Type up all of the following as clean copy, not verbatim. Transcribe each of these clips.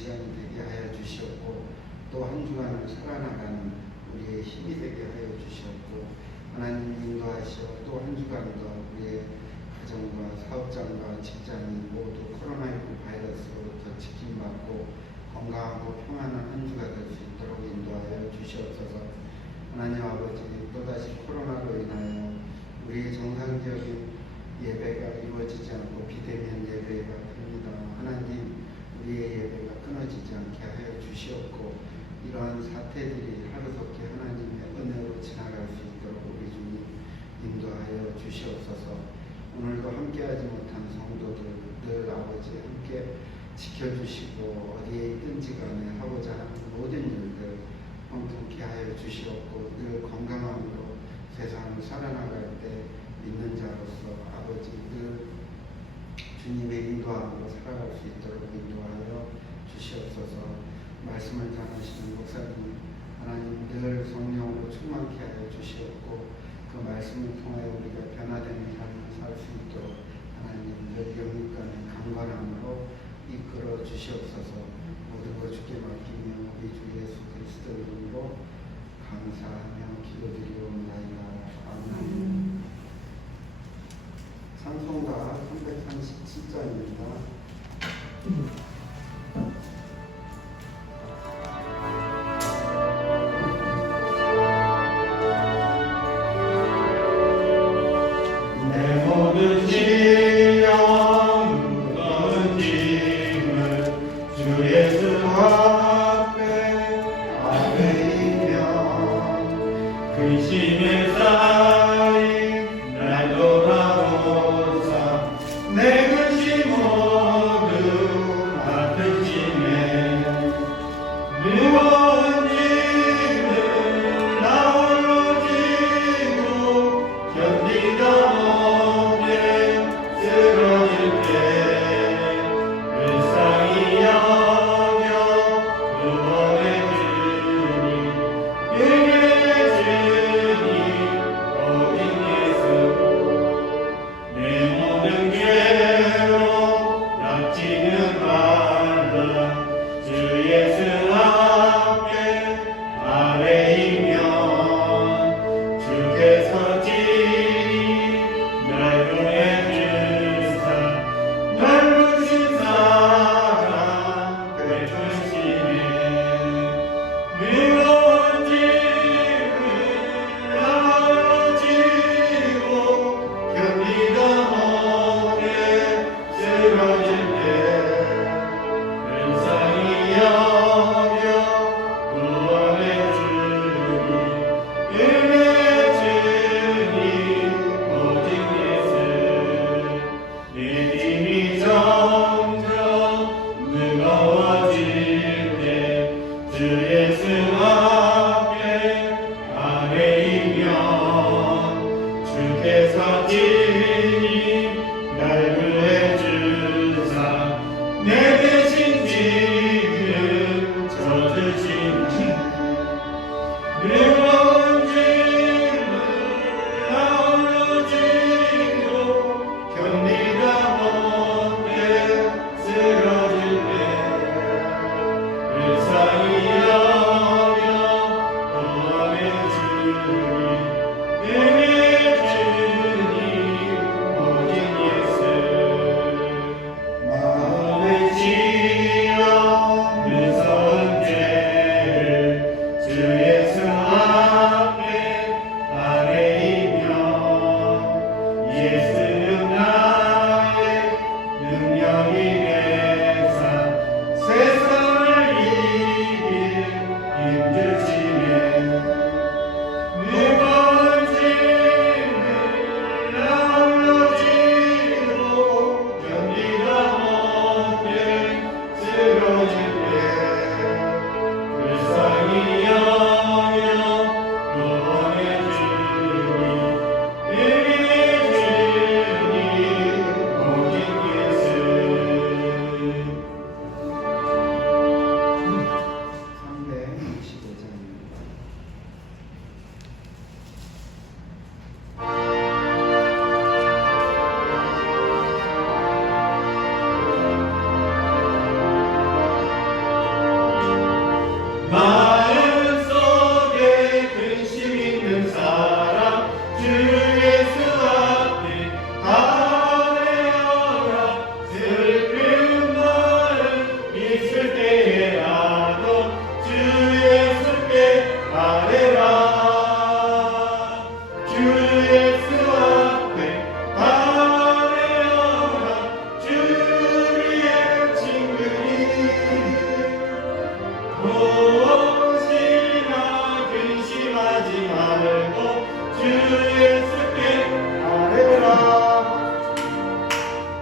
시간이 되게 하여 주시옵고 또 한 주간을 살아나가는 우리의 힘이 되게 하여 주시옵고 하나님 인도하시어 또 한 주간도 우리의 가정과 사업장과 직장인 모두 코로나19 바이러스로부터 지킴받고 건강하고 평안한 한 주가 될 수 있도록 인도하여 주시옵소서. 하나님 아버지 또다시 코로나로 인하여 우리의 정상적인 예배가 이루어지지 않고 비대면 예배가 됩니다. 하나님 우리의 예배가 끊어지지 않게 하여 주시옵고 이러한 사태들이 하루속히 하나님의 은혜로 지나갈 수 있도록 우리 주님 인도하여 주시옵소서. 오늘도 함께하지 못한 성도들 늘 아버지 함께 지켜주시고 어디에 있든지 간에 하고자 하는 모든 일들 통쾌 하여 주시옵고 늘 건강함으로 세상을 살아나갈 때 믿는 자로서 아버지 늘 주님의 인도함으로 살아갈 수 있도록 인도하여 주시옵소서. 말씀을 전하시는 목사님 하나님 늘 성령으로 충만케 하여 주시옵고 그 말씀을 통하여 우리가 변화되는 삶을 살 수 있도록 하나님 늘 영육간의 강건함으로 이끌어 주시옵소서. 모든 것 주께 맡기며 우리 주 예수 그리스도 이름으로 감사하며 기도드리옵나이다. 아멘. 찬송가 337장입니다. 근심에 쌓인 날 돌아보사 내 근심 모두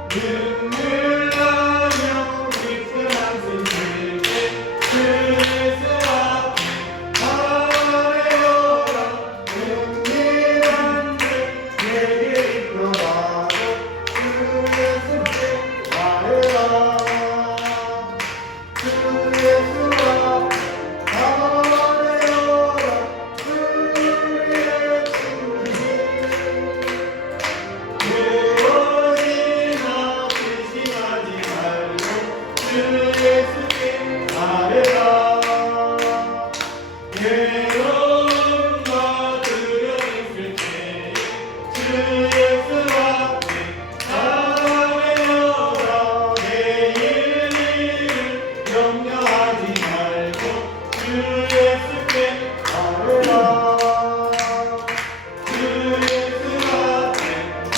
눈물 나며 깊은 한숨 쉴때 주 예수 앞에 아뢰어라 눈이 안들 내게 이끌어가고 주 예수께 아뢰라 주 예수 앞에 아뢰어라 주의 친구니 무엇이나 근심하지 말고 주 예수께 아뢰라 외로움과 두려움 있을 때에 주 예수 앞에 아뢰어라 내일 일을 염려하지 말고 주 예수께 아뢰라 주 예수 앞에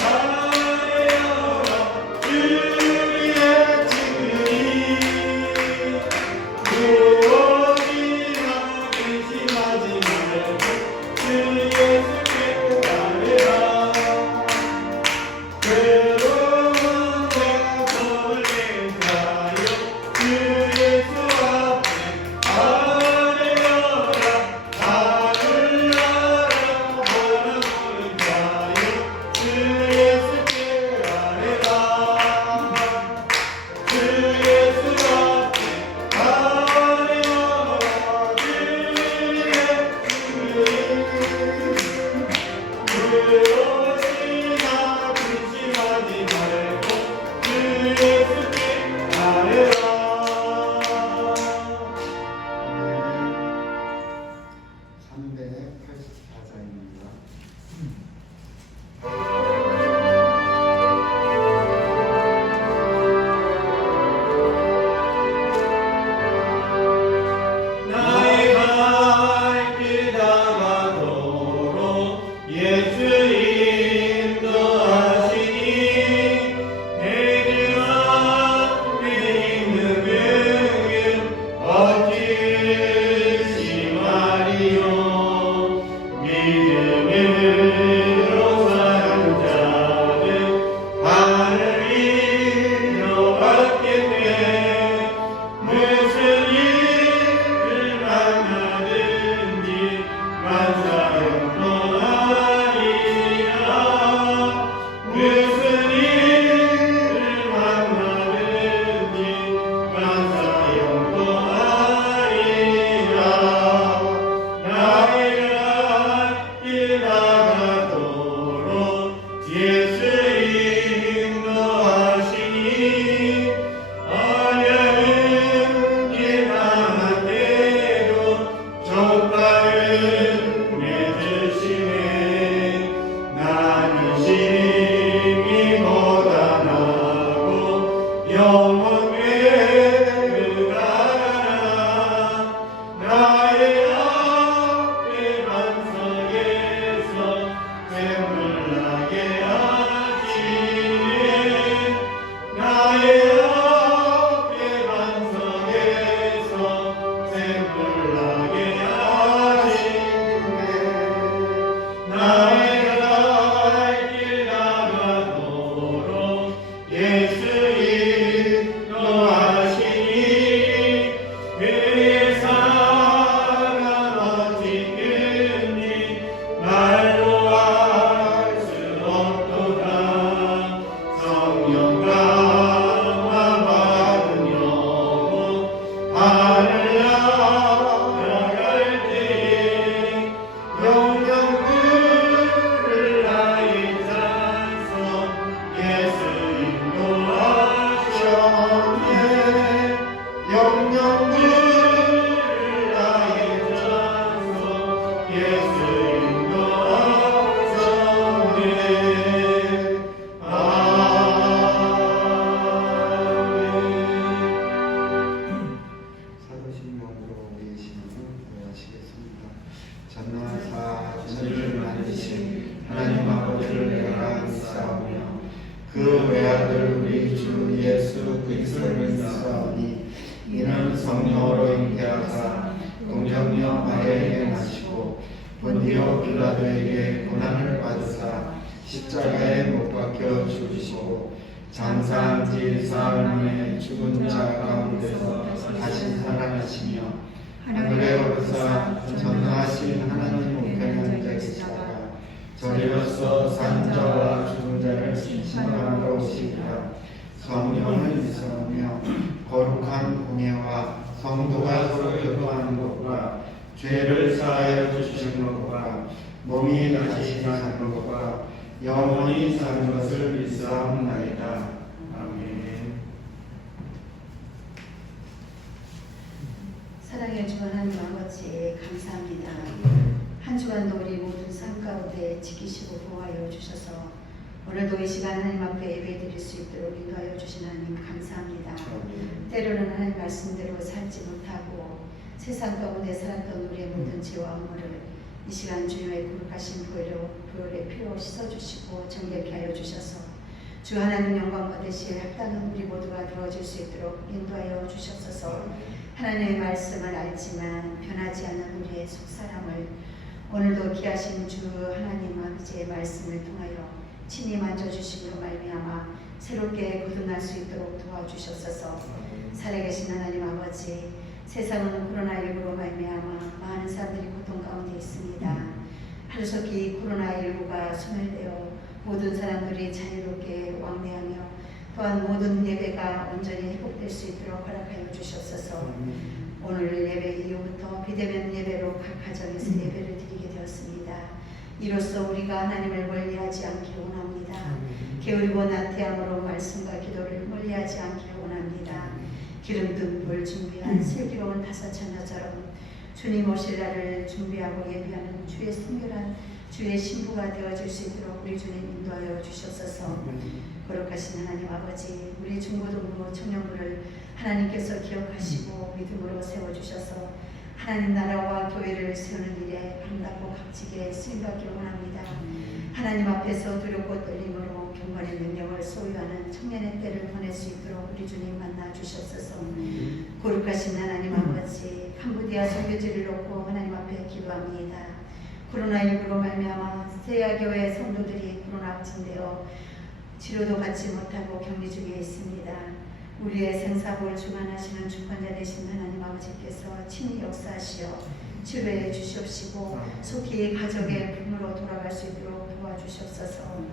아뢰어라 주의 친구니 무엇이나 근심하지 말고 주 예수께 아뢰라 괴로운 내가 설레하여 주 예수 앞에 아뢰어라 나를 알아보는 자여 주 예수께 아뢰라 주 예수 앞에 아뢰어라 주의 무엇이나 근심하지 말고 주 예수께 아뢰라 네, 384장입니다. 나의 발길 다가도록 예수 인도하시니 내주 앞에 있는 능력 어찌 심하리요 믿음으로 사는 자는 하늘 위로 받게 돼 무슨 일을 만나든지 만사형통하리라 무슨 일을 만나든지 만사형통하리라 나의 길 나가도록 예수 인도하시니 어려운 길 나한테도 족발은 맺으시네 나는 심히 고단하고 영원히 그가나 나의 앞에 반석에서 샘물나게 하시네 나의 앞에 반석에서 샘물나게 하시네 나의 갈 길 나가도록 예수 인도하시니 그의 사랑 어찌 큰지 말로 할 수 없도다 성령 감화 받은 영혼 하늘 날아갈 때에 영영들을 나의 찬송 예수 인도하셨네 영영들을 나의 찬송 예수 인도하셨네 아멘 사도신명으로 우리 신앙을 고하시겠습니다. 전능하사 전지를 만드신 하나님 아버지를 내가 믿사오며 그 외아들 우리 주 예수 그리스도를 믿사오니 이는 성령으로 잉태하사 동정녀 마리아에게 나시고 본디오 빌라도에게 고난을 받으사 십자가에 못 박혀 죽으시고 장사한 사흘 죽은 자 가운데서 다시 살아나시며 하늘에 오르사 전능하신 하나님 우편에 앉아 계시다가 저리로서 산 자와 죽은 자를 심판하러 오시리라. 성령을 믿사오며 거룩한 공예와 성도가 서로 교통하는 것과 죄를 사하여 주시는 것과 몸이 다시 사는 것과 영원히 사는 것을 믿사옵나이다. 아멘. 사랑의 주 하나님 아버지 감사합니다. 한 주간도 우리 모든 삶 가운데 지키시고 보호하여 주셔서 오늘도 이 시간 하나님 앞에 예배드릴 수 있도록 인도하여 주신 하나님 감사합니다. 때로는 하나님 말씀대로 살지 못하고 세상 가운데 살았던 우리의 모든 죄와 업무를 이 시간 주님의 거룩하신 보혈의 피로 씻어주시고 정결케 하여 주셔서 주 하나님 영광 받으실 합당한 우리 모두가 되어질 수 있도록 인도하여 주셨소서. 하나님의 말씀을 알지만 변하지 않는 우리의 속사람을 오늘도 귀하신 주 하나님 아버지의 말씀을 통하여 친히 만져주심으로 말미암아 새롭게 거듭날 수 있도록 도와주셨소서. 살아계신 하나님 아버지, 세상은 코로나19로 말미암아 많은 사람들이 고통 가운데 있습니다. 하루속히 코로나19가 소멸되어 모든 사람들이 자유롭게 왕래하며 또한 모든 예배가 온전히 회복될 수 있도록 허락하여 주셨소서. 오늘 예배 이후부터 비대면 예배로 각 가정에서 예배를 드리게 되었습니다. 이로써 우리가 하나님을 멀리하지 않기를 원합니다. 게으르고 나태함으로 말씀과 기도를 멀리하지 않기를 원합니다. 기름든 불 준비한 슬기로운 다사천 여자처럼 주님 오실 날을 준비하고 예비하는 주의 성결한 주의 신부가 되어질 수 있도록 우리 주님 인도하여 주셨소서. 거룩하신 하나님 아버지, 우리 중고등부 청년부를 하나님께서 기억하시고 믿음으로 세워주셔서 하나님 나라와 교회를 세우는 일에 아름답고 값지게 쓰임받기를 원합니다. 하나님 앞에서 두렵고 떨림으로 경건의 능력을 소유하는 청년의 때를 보낼 수 있도록 우리 주님 만나 주셨소서. 거룩하신 하나님 아버지, 캄보디아 선교지를 놓고 하나님 앞에 기도합니다. 코로나19로 말미암아 세아교회 성도들이 코로나 확진되어 치료도 받지 못하고 격리 중에 있습니다. 우리의 생사복을 주관하시는 주권자 되신 하나님 아버지께서 친히 역사하시어 치료해 주시옵시고 속히 가족의 품으로 돌아갈 수 있도록 도와주시옵소서.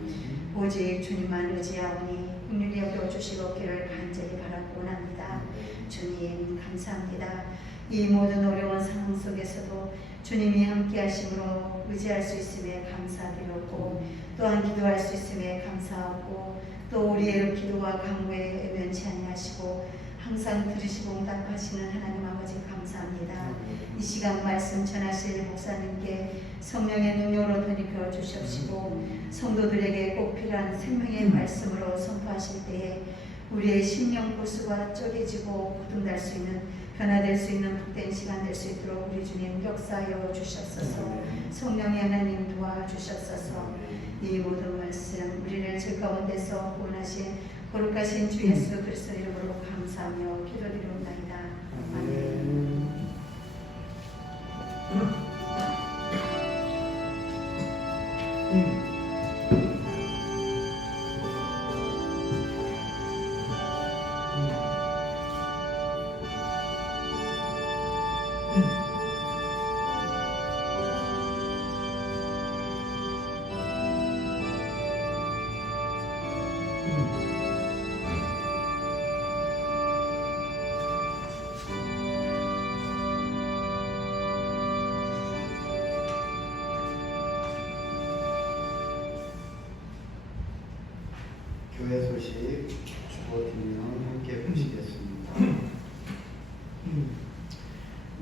오직 주님만 의지하오니 긍휼히 여겨주시옵기를 간절히 바라고 원합니다. 주님 감사합니다. 이 모든 어려운 상황 속에서도 주님이 함께 하심으로 의지할 수 있음에 감사드렸고 또한 기도할 수 있음에 감사하고 또 우리의 기도와 강구에 외면치 아니하시고 항상 들으시고 응답하시는 하나님 아버지 감사합니다. 이 시간 말씀 전하실 목사님께 성령의 능력으로 덧입혀 주시옵시고 성도들에게 꼭 필요한 생명의 말씀으로 선포하실 때에 우리의 심령 보수가 쪼개지고 거듭날 수 있는 변화될 수 있는 복된 시간 될 수 있도록 우리 주님 역사하여 주셨소서. 성령의 하나님 도와주셨소서. 이 모든 말씀 우리를 주 가운데서 구원하신 거룩하신 주 예수 그리스도 이름으로 감사하며 기도드리옵나이다. 아멘. 교회 소식 주보팀명 함께 보시겠습니다.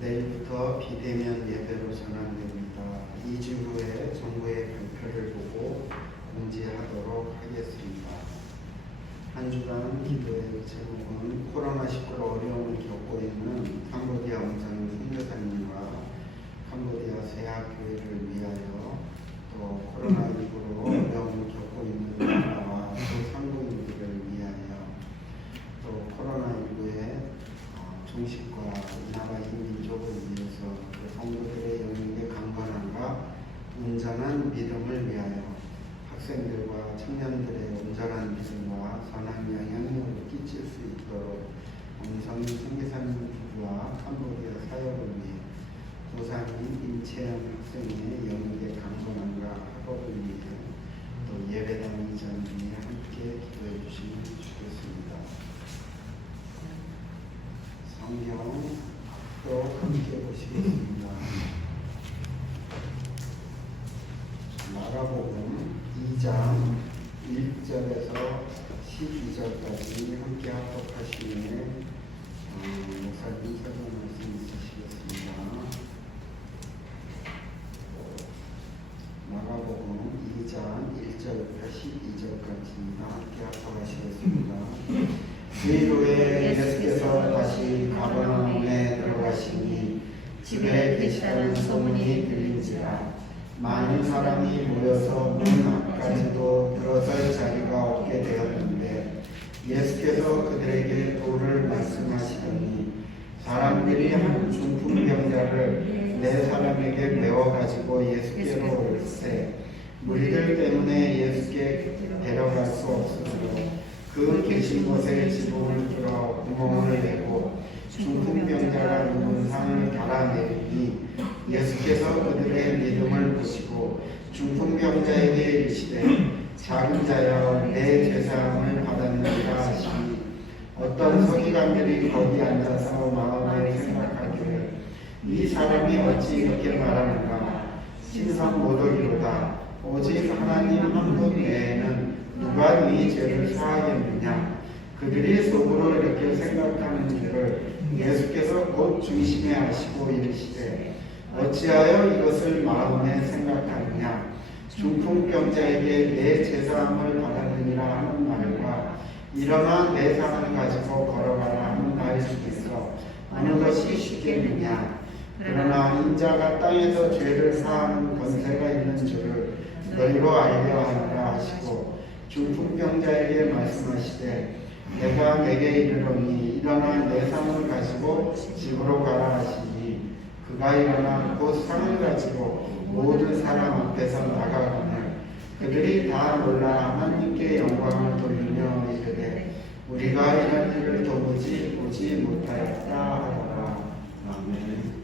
내일부터 비대면 예배로 전환됩니다. 2주 후에 정부의 발표를 보고 공지하도록 하겠습니다. 한 주간 기도의 제목은 코로나19로 어려움을 겪고 있는 캄보디아 원장 선교사님과 캄보디아 세아교회를 위하여 또 코로나19로 어려움을 겪고 있는 나라와 또 상공인들을 위하여 또 코로나19의 종식과 나라 민족을 위해서 그 성도들의 영역의 강건함과 온전한 믿음을 위하여 학생들과 청년들의 온전한 믿음과 선한 성기사님 부부와 캄보디아 사역을 위해 조상인 임채영 학생의 영국의 강건함과 학업을 위해 또 예배당 이전에 함께 기도해 주시면 좋겠습니다. 성경 또 함께 보시겠습니다. 마가복음 2장 1절에서 12절까지 함께 합독하시는 목사님 설명 말씀 있으시겠습니다. 마가복음 2장 1절부터 12절까지 함께 합독하시겠습니다. 주일후에 예수께서 다시 가버나움에 들어가시니 집에 계시다는 소문이 들린지라 많은 사람이 모여서 문 앞까지도 들어설 자리가 없게 되었는데 예수께서 그들에게 도를 말씀하시더니 사람들이 한 중풍병자를 네 사람에게 메워가지고 예수께로 올세 무리들 때문에 예수께 데려갈 수 없으므로 그 계신 곳에 지붕을 뚫어 구멍을 내고 중풍병자가 누운 상을 달아내리니 예수께서 그들의 믿음을 보시고 중풍병자에게 이르시되 작은 자여 내 죄사함을 받았느니라 하시니 어떤 서기관들이 거기 앉아서 마음에 생각하기를 이 사람이 어찌 이렇게 말하는가 신성 모독이로다 오직 하나님 한 분 외에는 누가 네 죄를 사하겠느냐 그들이 속으로 이렇게 생각하는 줄을 예수께서 곧 중심에 하시고 이르시되 어찌하여 이것을 마음에 생각하느냐 중풍병자에게 내 제사함을 받았느니라 하는 말과 일어나 내 상을 가지고 걸어가라 하는 말 중에서 어느 것이 쉽겠느냐 그러나 인자가 땅에서 죄를 사하는 권세가 있는 줄을 너희로 알려 하노라 하시고 중풍병자에게 말씀하시되 내가 내게 이르노니 일어나 내 상을 가지고 집으로 가라 하시니 그가 일어나 곧 상을 가지고 모든 사람 앞에서 나가거늘 그들이 다 놀라 하나님께 영광을 돌리며 이르되 우리가 이런 일을 도무지 보지 못하였다 하더라. 아멘.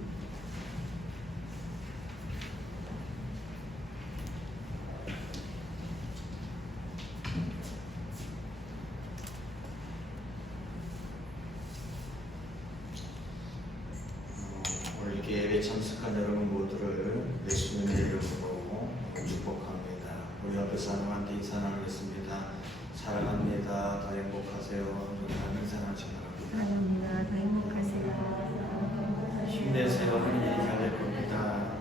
예배 참석한 여러분 모두를 예수님의 이름으로 축복합니다. 우리 앞에서 하나님께 인사 나누겠습니다. 사랑합니다. 더 행복하세요. 하나님 사랑 전합니다. 사랑합니다. 더 행복하세요. 힘내세요. 하는 일이 잘 될 겁니다.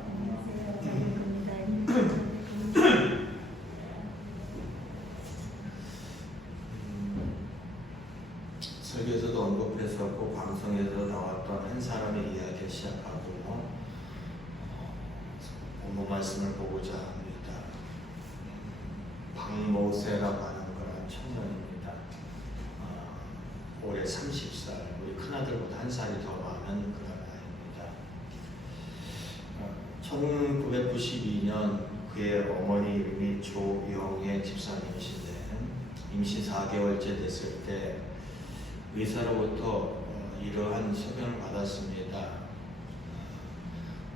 설교에서도 언급했었고 방송에서 나왔던 한 사람의 이야기를 시작하고 오늘 말씀을 보고자 합니다. 박모세라고 하는 그런 청년입니다. 올해 30살, 우리 큰아들보다 한 살이 더 많은 그런 아이입니다. 1992년 그의 어머니 이름이 조영애 집사님이신데 임신 4개월째 됐을 때 의사로부터 이러한 소견을 받았습니다.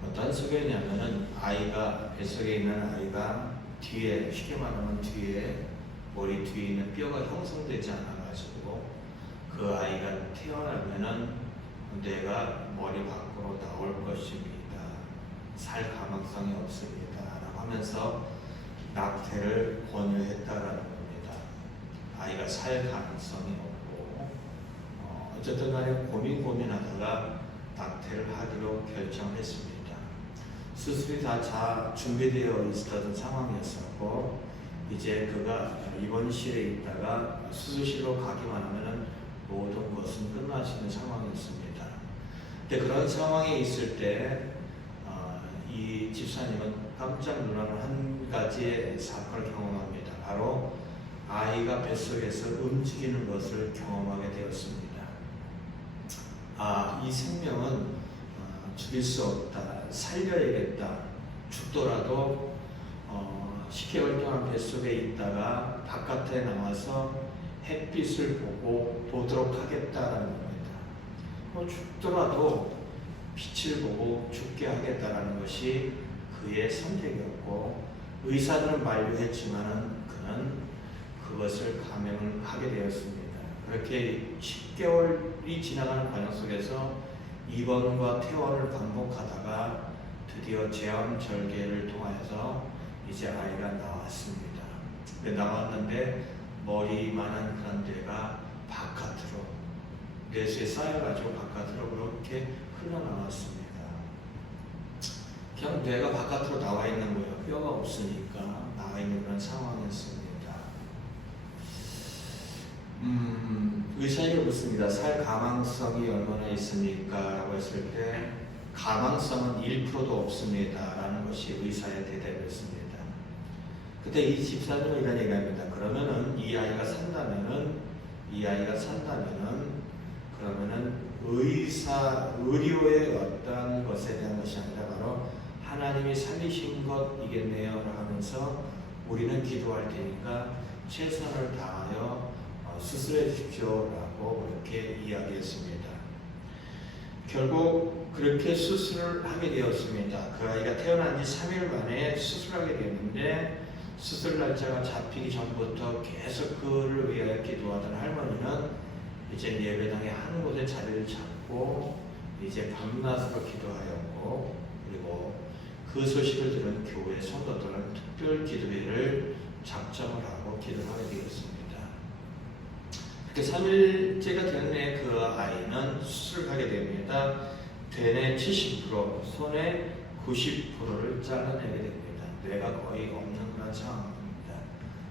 어떤 소견이냐면은 아이가 뱃속에 있는 아이가 뒤에 쉽게 말하면 뒤에 머리 뒤에 있는 뼈가 형성되지 않아가지고 그 아이가 태어나면은 뇌가 머리 밖으로 나올 것입니다. 살 가능성이 없습니다. 라고 하면서 낙태를 권유했다라는 겁니다. 아이가 살 가능성이 없고 어쨌든 간에 고민하다가 낙태를 하기로 결정했습니다. 수술이 다 준비되어 있었던 상황이었었고 이제 그가 입원실에 있다가 수술실로 가기만 하면 모든 것은 끝나시는 상황이었습니다. 근데 그런 상황에 있을 때 이 집사님은 깜짝 놀라는 한 가지의 사건을 경험합니다. 바로 아이가 뱃속에서 움직이는 것을 경험하게 되었습니다. 이 생명은 죽일 수 없다. 살려야겠다. 죽더라도 10개월 동안 뱃속에 있다가 바깥에 나와서 햇빛을 보도록 하겠다라는 겁니다. 뭐 죽더라도 빛을 보고 죽게 하겠다라는 것이 그의 선택이었고, 의사들은 만류했지만은 그는 그것을 감행을 하게 되었습니다. 그렇게 10개월이 지나가는 과정 속에서 입원과 퇴원을 반복하다가 드디어 제왕절개를 통하여서 이제 아이가 나왔습니다. 나왔는데 머리만한 그런 뇌가 바깥으로, 뇌수에 쌓여가지고 바깥으로 그렇게 흘러나왔습니다. 그냥 뇌가 바깥으로 나와 있는 거예요. 뼈가 없으니까 나와 있는 그런 상황이었습니다. 의사에게 묻습니다. 살 가망성이 얼마나 있습니까? 라고 했을 때 가망성은 1%도 없습니다 라는 것이 의사의 대답이었습니다. 그때 이 집사님은 이런 얘기합니다. 그러면은 이 아이가 산다면은 그러면은 의료의 어떤 것에 대한 것이 아니라 바로 하나님이 살리신 것이겠네요 하면서 우리는 기도할 테니까 최선을 다하여 수술해 주십시오 라고 그렇게 이야기했습니다. 결국 그렇게 수술을 하게 되었습니다. 그 아이가 태어난 지 3일 만에 수술하게 되었는데, 수술 날짜가 잡히기 전부터 계속 그를 위하여 기도하던 할머니는 이제 예배당에 한 곳에 자리를 잡고 이제 밤낮으로 기도하였고, 그리고 그 소식을 들은 교회 성도들은 특별 기도회를 작정을 하고 기도하게 되었습니다. 그렇게 3일째가 되는 그 아이는 수술을 하게 됩니다. 뇌의 70%, 손의 90%를 잘라내게 됩니다. 뇌가 거의 없는 그런 상황입니다.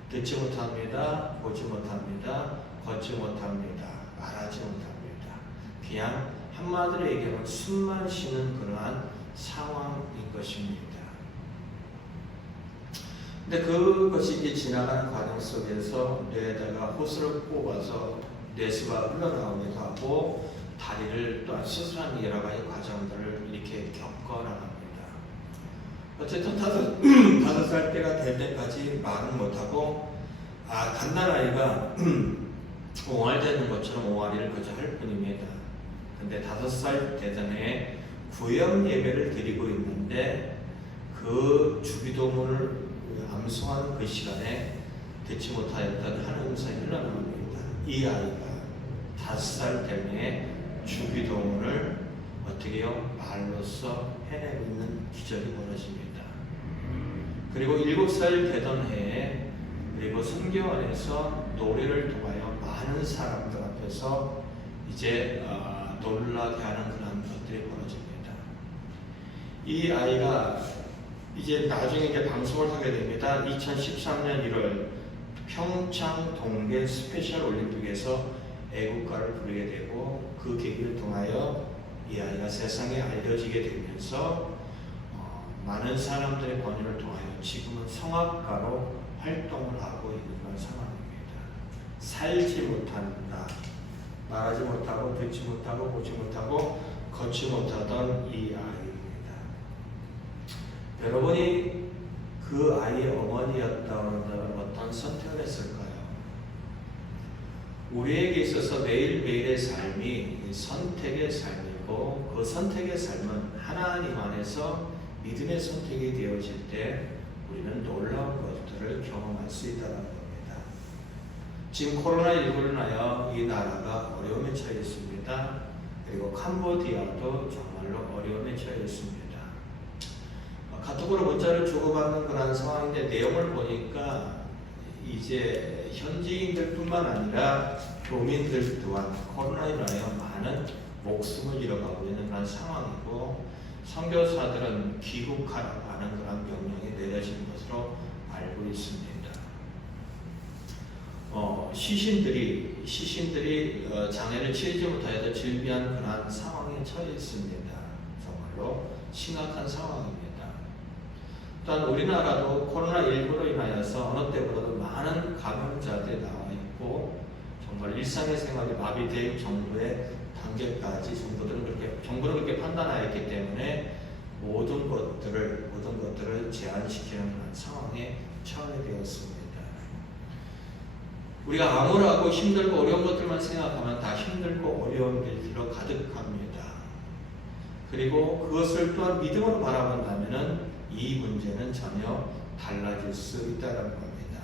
듣지 못합니다. 보지 못합니다. 걷지 못합니다. 말하지 못합니다. 그냥 한마디로 얘기하면 숨만 쉬는 그러한 상황인 것입니다. 근데 그것이 이제 지나가는 과정 속에서 뇌에다가 호스를 뽑아서 뇌수가 흘러나오기도 하고, 다리를 또한 수술하는 여러 가지 과정들을 이렇게 겪어나갑니다. 어쨌든 5살 때가 될 때까지 말은 못하고, 갓난아이가 옹알대는 것처럼 옹알이를 그저 할 뿐입니다. 근데 5살 되던 구역 예배를 드리고 있는데 그 주기도문을 암송하는 그 시간에 듣지 못하였던 한 음성이 흘러나옵니다. 이 아이가 5살 때문에 주기도문을 어떻게 해요? 말로써 해내고 있는 기적이 벌어집니다. 그리고 7살 되던 해에, 그리고 성경 안에서 노래를 통하여 많은 사람들 앞에서 이제 놀라게 하는 그런 것들이 벌어집니다. 이 아이가 이제 나중에 이제 방송을 하게 됩니다. 2013년 1월 평창 동계 스페셜 올림픽에서 애국가를 부르게 되고, 그 계기를 통하여 이 아이가 세상에 알려지게 되면서 많은 사람들의 권유를 통하여 지금은 성악가로 활동을 하고 있는 그런 상황입니다. 살지 못한다, 말하지 못하고 듣지 못하고 보지 못하고 걷지 못하던 이 아이입니다. 여러분이 그 아이의 어머니였다면 어떤 선택을 했을까요? 우리에게 있어서 매일매일의 삶이 선택의 삶이고, 그 선택의 삶은 하나님 안에서 믿음의 선택이 되어질 때 우리는 놀라운 것들을 경험할 수 있다는 겁니다. 지금 코로나19로 인하여 이 나라가 어려움에 처해 있습니다. 그리고 캄보디아도 정말로 어려움에 처해 있습니다. 카톡으로 문자를 주고받는 그런 상황인데, 내용을 보니까 이제 현지인들 뿐만 아니라 교민들 또한 코로나로 인하여 많은 목숨을 잃어가고 있는 그런 상황이고, 선교사들은 귀국하라고 하는 그런 명령이 내려진 것으로 알고 있습니다. 시신들이 장애를 치르지 못하여서 질비한 그런 상황에 처해 있습니다. 정말로 심각한 상황입니다. 또한 우리나라도 코로나19로 인하여서 어느 때보다도 많은 감염자들이 나와 있고, 정말 일상의 생활이 마비될 정도의 단계까지 정부는 그렇게 판단하였기 때문에 모든 것들을 제한시키는 그런 상황에 처하게 되었습니다. 우리가 암울하고 힘들고 어려운 것들만 생각하면 다 힘들고 어려운 일들로 가득합니다. 그리고 그것을 또한 믿음으로 바라본다면 이 문제는 전혀 달라질 수 있다는 겁니다.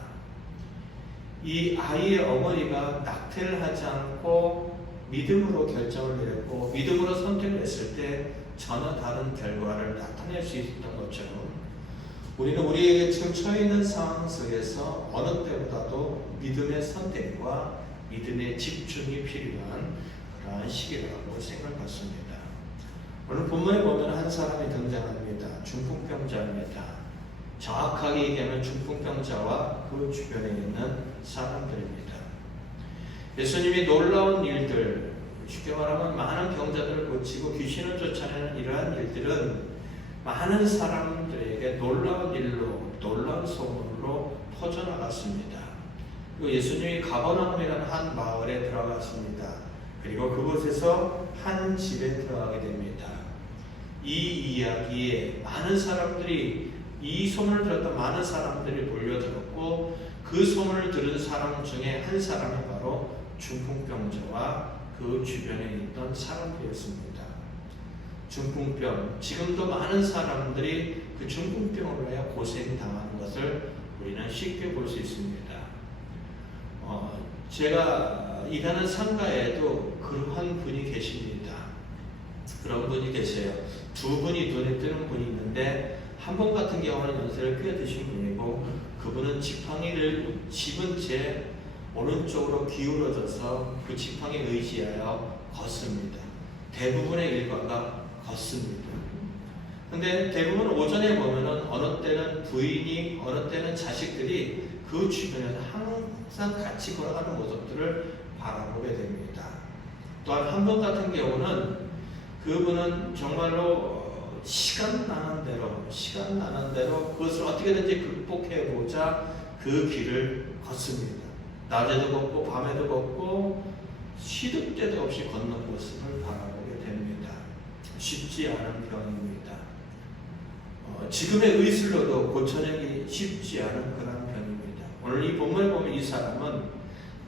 이 아이의 어머니가 낙태를 하지 않고 믿음으로 결정을 내렸고 믿음으로 선택을 했을 때 전혀 다른 결과를 나타낼 수 있었던 것처럼 우리는 우리에게 지금 처해 있는 상황 속에서 어느 때보다도 믿음의 선택과 믿음의 집중이 필요한 그러한 시기라고 생각했습니다. 오늘 본문에 보면 한 사람이 등장합니다. 중풍병자입니다. 정확하게 얘기하면 중풍병자와 그 주변에 있는 사람들입니다. 예수님이 놀라운 일들, 쉽게 말하면 많은 병자들을 고치고 귀신을 쫓아내는 이러한 일들은 많은 사람들에게 놀라운 일로, 놀라운 소문으로 퍼져나갔습니다. 그리고 예수님이 가버나움이라는 한 마을에 들어갔습니다. 그리고 그곳에서 한 집에 들어가게 됩니다. 이 이야기에 많은 사람들이, 이 소문을 들었던 많은 사람들이 몰려들었고 그 소문을 들은 사람 중에 한 사람이 바로 중풍병자와 그 주변에 있던 사람들이었습니다. 중풍병, 지금도 많은 사람들이 그 중풍병으로 인해 고생당하는 것을 우리는 쉽게 볼 수 있습니다. 제가 일하는 상가에도 그러한 분이 계십니다. 그런 분이 계세요. 두 분이 눈에 띄는 분이 있는데 한 분 같은 경우는 연세를 꽤 드신 분이고 그분은 집은 제 오른쪽으로 기울어져서 그 지팡이에 의지하여 걷습니다. 대부분의 일과가 걷습니다. 근데 대부분 오전에 보면은 어느 때는 부인이, 어느 때는 자식들이 그 주변에서 항상 같이 걸어가는 모습들을 바라보게 됩니다. 또한 한 분 같은 경우는 그분은 정말로 시간 나는 대로 그것을 어떻게든지 극복해보자 그 길을 걷습니다. 낮에도 걷고 밤에도 걷고 시도 때도 없이 걷는 모습을 바라보게 됩니다. 쉽지 않은 병입니다. 지금의 의술로도 고쳐내기 쉽지 않은 그런 병입니다. 오늘 이 본문에 보면 이 사람은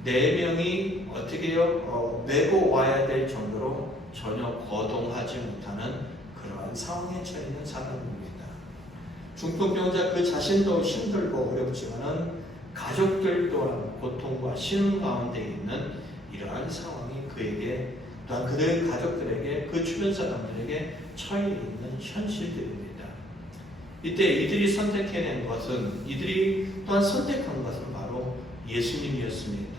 4명이 어떻게요? 메고 와야 될 정도로 전혀 거동하지 못하는 그러한 상황에 처해 있는 사람입니다. 중풍병자 그 자신도 힘들고 어렵지만은 가족들 또한 고통과 신음 가운데 있는 이러한 상황이 그에게 또한 그들의 가족들에게 그 주변 사람들에게 처해 있는 현실들입니다. 이때 이들이 선택해낸 것은 이들이 또한 선택한 것은 바로 예수님이었습니다.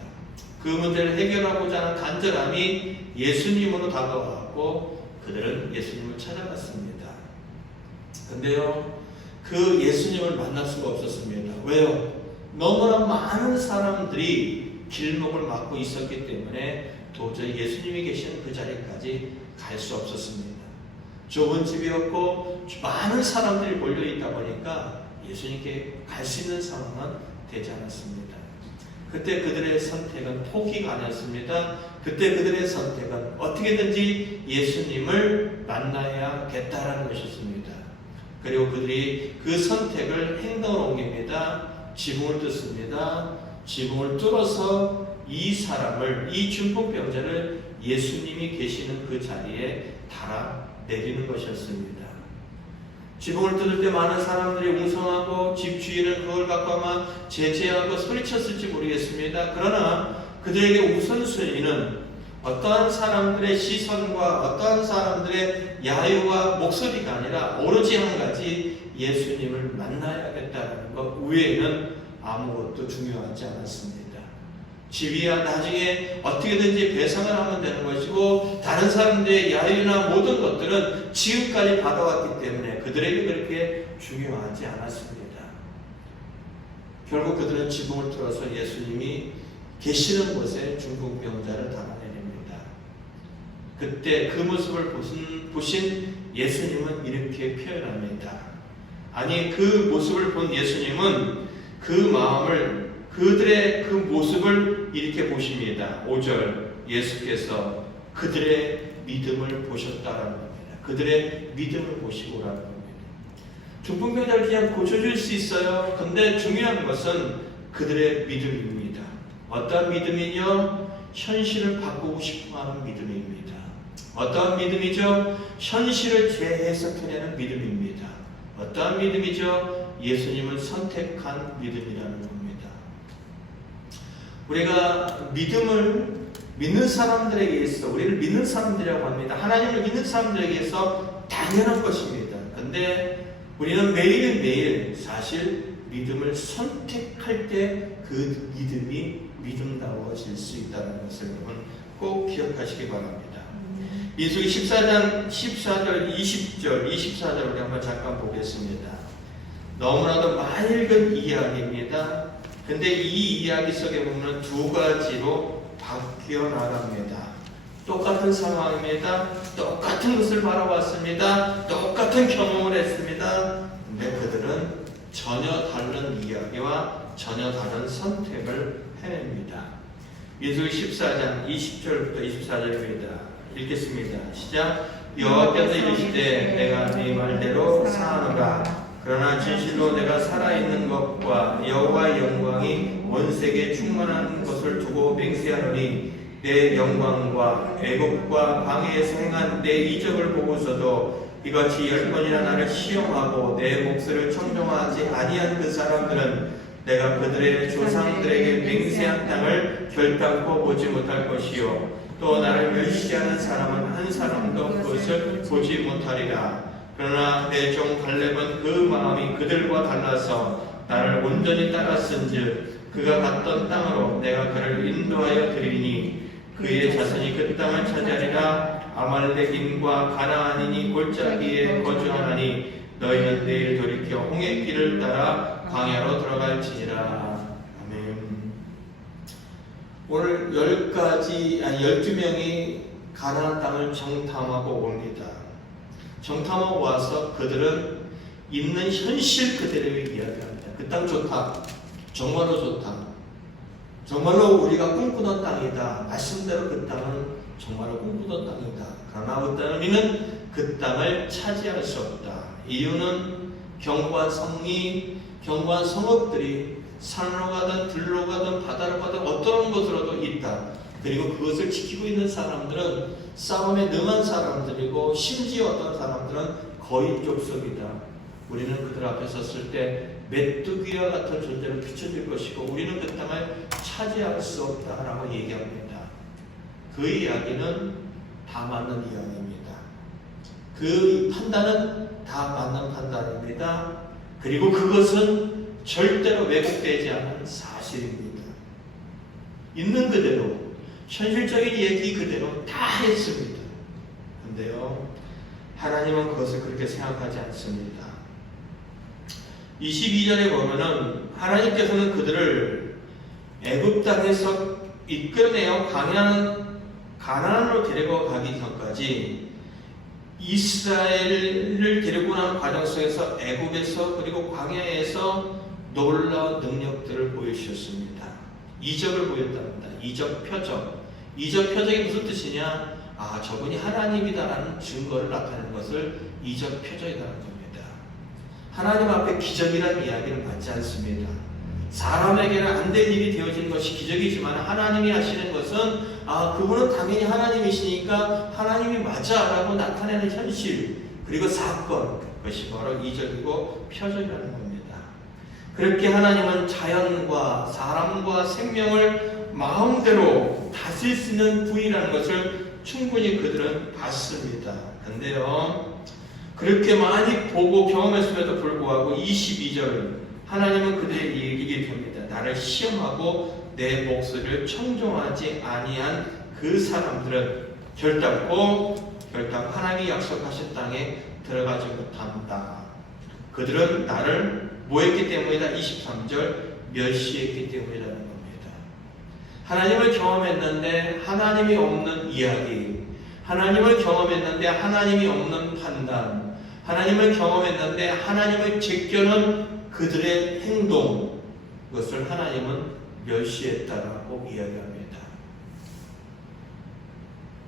그 문제를 해결하고자 하는 간절함이 예수님으로 다가왔고 그들은 예수님을 찾아갔습니다. 근데요, 그 예수님을 만날 수가 없었습니다. 왜요? 너무나 많은 사람들이 길목을 막고 있었기 때문에 도저히 예수님이 계시는 그 자리까지 갈 수 없었습니다. 좁은 집이었고 많은 사람들이 몰려있다 보니까 예수님께 갈 수 있는 상황은 되지 않았습니다. 그때 그들의 선택은 포기가 아니었습니다. 그때 그들의 선택은 어떻게든지 예수님을 만나야겠다라는 것이었습니다. 그리고 그들이 그 선택을 행동으로 옮깁니다. 지붕을 뜯습니다. 지붕을 뚫어서 이 사람을, 이 중풍병자를 예수님이 계시는 그 자리에 달아내리는 것이었습니다. 지붕을 뜯을 때 많은 사람들이 웅성하고 집 주인은 그걸 갖고 아마 제재하고 소리쳤을지 모르겠습니다. 그러나 그들에게 우선순위는 어떠한 사람들의 시선과 어떠한 사람들의 야유와 목소리가 아니라 오로지 한 가지 예수님을 만나야겠다는 것 외에는 아무것도 중요하지 않았습니다. 집이야 나중에 어떻게든지 배상을 하면 되는 것이고 다른 사람들의 야유나 모든 것들은 지금까지 받아왔기 때문에 그들에게 그렇게 중요하지 않았습니다. 결국 그들은 지붕을 뚫어서 예수님이 계시는 곳에 중풍병자를 담아내립니다. 그때 그 모습을 보신 예수님은 이렇게 표현합니다. 아니, 그 모습을 본 예수님은 그 마음을, 그들의 그 모습을 이렇게 보십니다. 5절, 예수께서 그들의 믿음을 보셨다라는 겁니다. 그들의 믿음을 보시고라는 겁니다. 중풍병자를 그냥 고쳐줄 수 있어요. 근데 중요한 것은 그들의 믿음입니다. 어떠한 믿음이요? 현실을 바꾸고 싶어하는 믿음입니다. 어떠한 믿음이죠? 현실을 재해석해내는 믿음입니다. 어떠한 믿음이죠? 예수님을 선택한 믿음이라는 겁니다. 우리가 믿음을 믿는 사람들에게 있어, 우리를 믿는 사람들이라고 합니다. 하나님을 믿는 사람들에게 있어 당연한 것입니다. 근데 우리는 매일매일 사실 믿음을 선택할 때 그 믿음이 믿음다워질 수 있다는 것을 여러분 꼭 기억하시기 바랍니다. 민수기 14장 14절 20절 24절 우리 한번 잠깐 보겠습니다. 너무나도 많이 읽은 이야기입니다. 근데 이 이야기 속에 보면 두 가지로 바뀌어 나갑니다. 똑같은 상황입니다. 똑같은 것을 바라봤습니다. 똑같은 경험을 했습니다. 근데 그들은 전혀 다른 이야기와 전혀 다른 선택을 해냅니다. 민수기 14장 20절부터 24절입니다. 읽겠습니다. 시작. 여호와께서 이르시되 내가 네 말대로 사하노라. 그러나 진실로 내가 살아있는 것과 여호와의 영광이 온 세계에 충만한 것을 두고 맹세하노니 내 영광과 애국과 광야에서 행한 내 이적을 보고서도 이같이 10번이나 나를 시험하고 내 목소리를 청종하지 아니한 그 사람들은 내가 그들의 조상들에게 맹세한 땅을 결단코 보지 못할 것이요 또 나를 멸시하는 사람은 한 사람도 그것을 보지 못하리라. 그러나 내 종 갈렙은 그 마음이 그들과 달라서 나를 온전히 따랐은즉 그가 갔던 땅으로 내가 그를 인도하여 드리니 그의 자손이 그 땅을 차지하리라. 아말렉인과 가나안인이 골짜기에 거주하나니 너희는 내일 돌이켜 홍해 길을 따라 광야로 들어갈지니라. 아멘. 오늘 12명이 가나안 땅을 정탐하고 옵니다. 정탐하고 와서 그들은 있는 현실 그대로 이야기합니다. 그 땅 좋다. 정말로 좋다. 정말로 우리가 꿈꾸던 땅이다. 말씀대로 그 땅은 정말로 꿈꾸던 땅이다. 그러나 우리는 그 땅을 차지할 수 없다. 이유는 견고한 성이, 견고한 성읍들이 산으로 가든 들로 가든 바다로 가든 어떤 곳으로도 있다. 그리고 그것을 지키고 있는 사람들은 싸움에 능한 사람들이고 심지어 어떤 사람들은 거의 족속이다. 우리는 그들 앞에 섰을 때 메뚜기와 같은 존재로 비춰질 것이고 우리는 그 땅을 차지할 수 없다라고 얘기합니다. 그 이야기는 다 맞는 이야기입니다. 그 판단은 다 맞는 판단입니다. 그리고 그것은 절대로 왜곡되지 않은 사실입니다. 있는 그대로 현실적인 얘기 그대로 다 했습니다. 그런데요, 하나님은 그것을 그렇게 생각하지 않습니다. 22절에 보면은 하나님께서는 그들을 애굽 땅에서 이끌어내어 가나안으로 데리고 가기 전까지 이스라엘을 데리고 나는 과정 속에서 애굽에서 그리고 광야에서 놀라운 능력들을 보여주셨습니다. 이적을 보였답니다. 이적 표적. 이적 표적이 무슨 뜻이냐? 아, 저분이 하나님이다라는 증거를 나타내는 것을 이적 표적이라는 겁니다. 하나님 앞에 기적이라는 이야기는 맞지 않습니다. 사람에게는 안 될 일이 되어지는 것이 기적이지만 하나님이 하시는 것은 아, 그분은 당연히 하나님이시니까 하나님이 맞아라고 나타내는 현실 그리고 사건, 그것이 바로 이적이고 표적이라는 겁니다. 그렇게 하나님은 자연과 사람과 생명을 마음대로 다스릴 수 있는 분이라는 것을 충분히 그들은 봤습니다. 그런데요, 그렇게 많이 보고 경험했음에도 불구하고 22절 하나님은 그들에게 얘기를 합니다. 나를 시험하고 내 목소리를 청종하지 아니한 그 사람들은 결단코 하나님이 약속하신 땅에 들어가지 못한다. 그들은 나를 뭐했기 때문이다? 23절 멸시했기 때문이라는 겁니다. 하나님을 경험했는데 하나님이 없는 이야기, 하나님을 경험했는데 하나님이 없는 판단, 하나님을 경험했는데 하나님을 제껴놓은 그들의 행동, 그것을 하나님은 멸시했다라고 이야기합니다.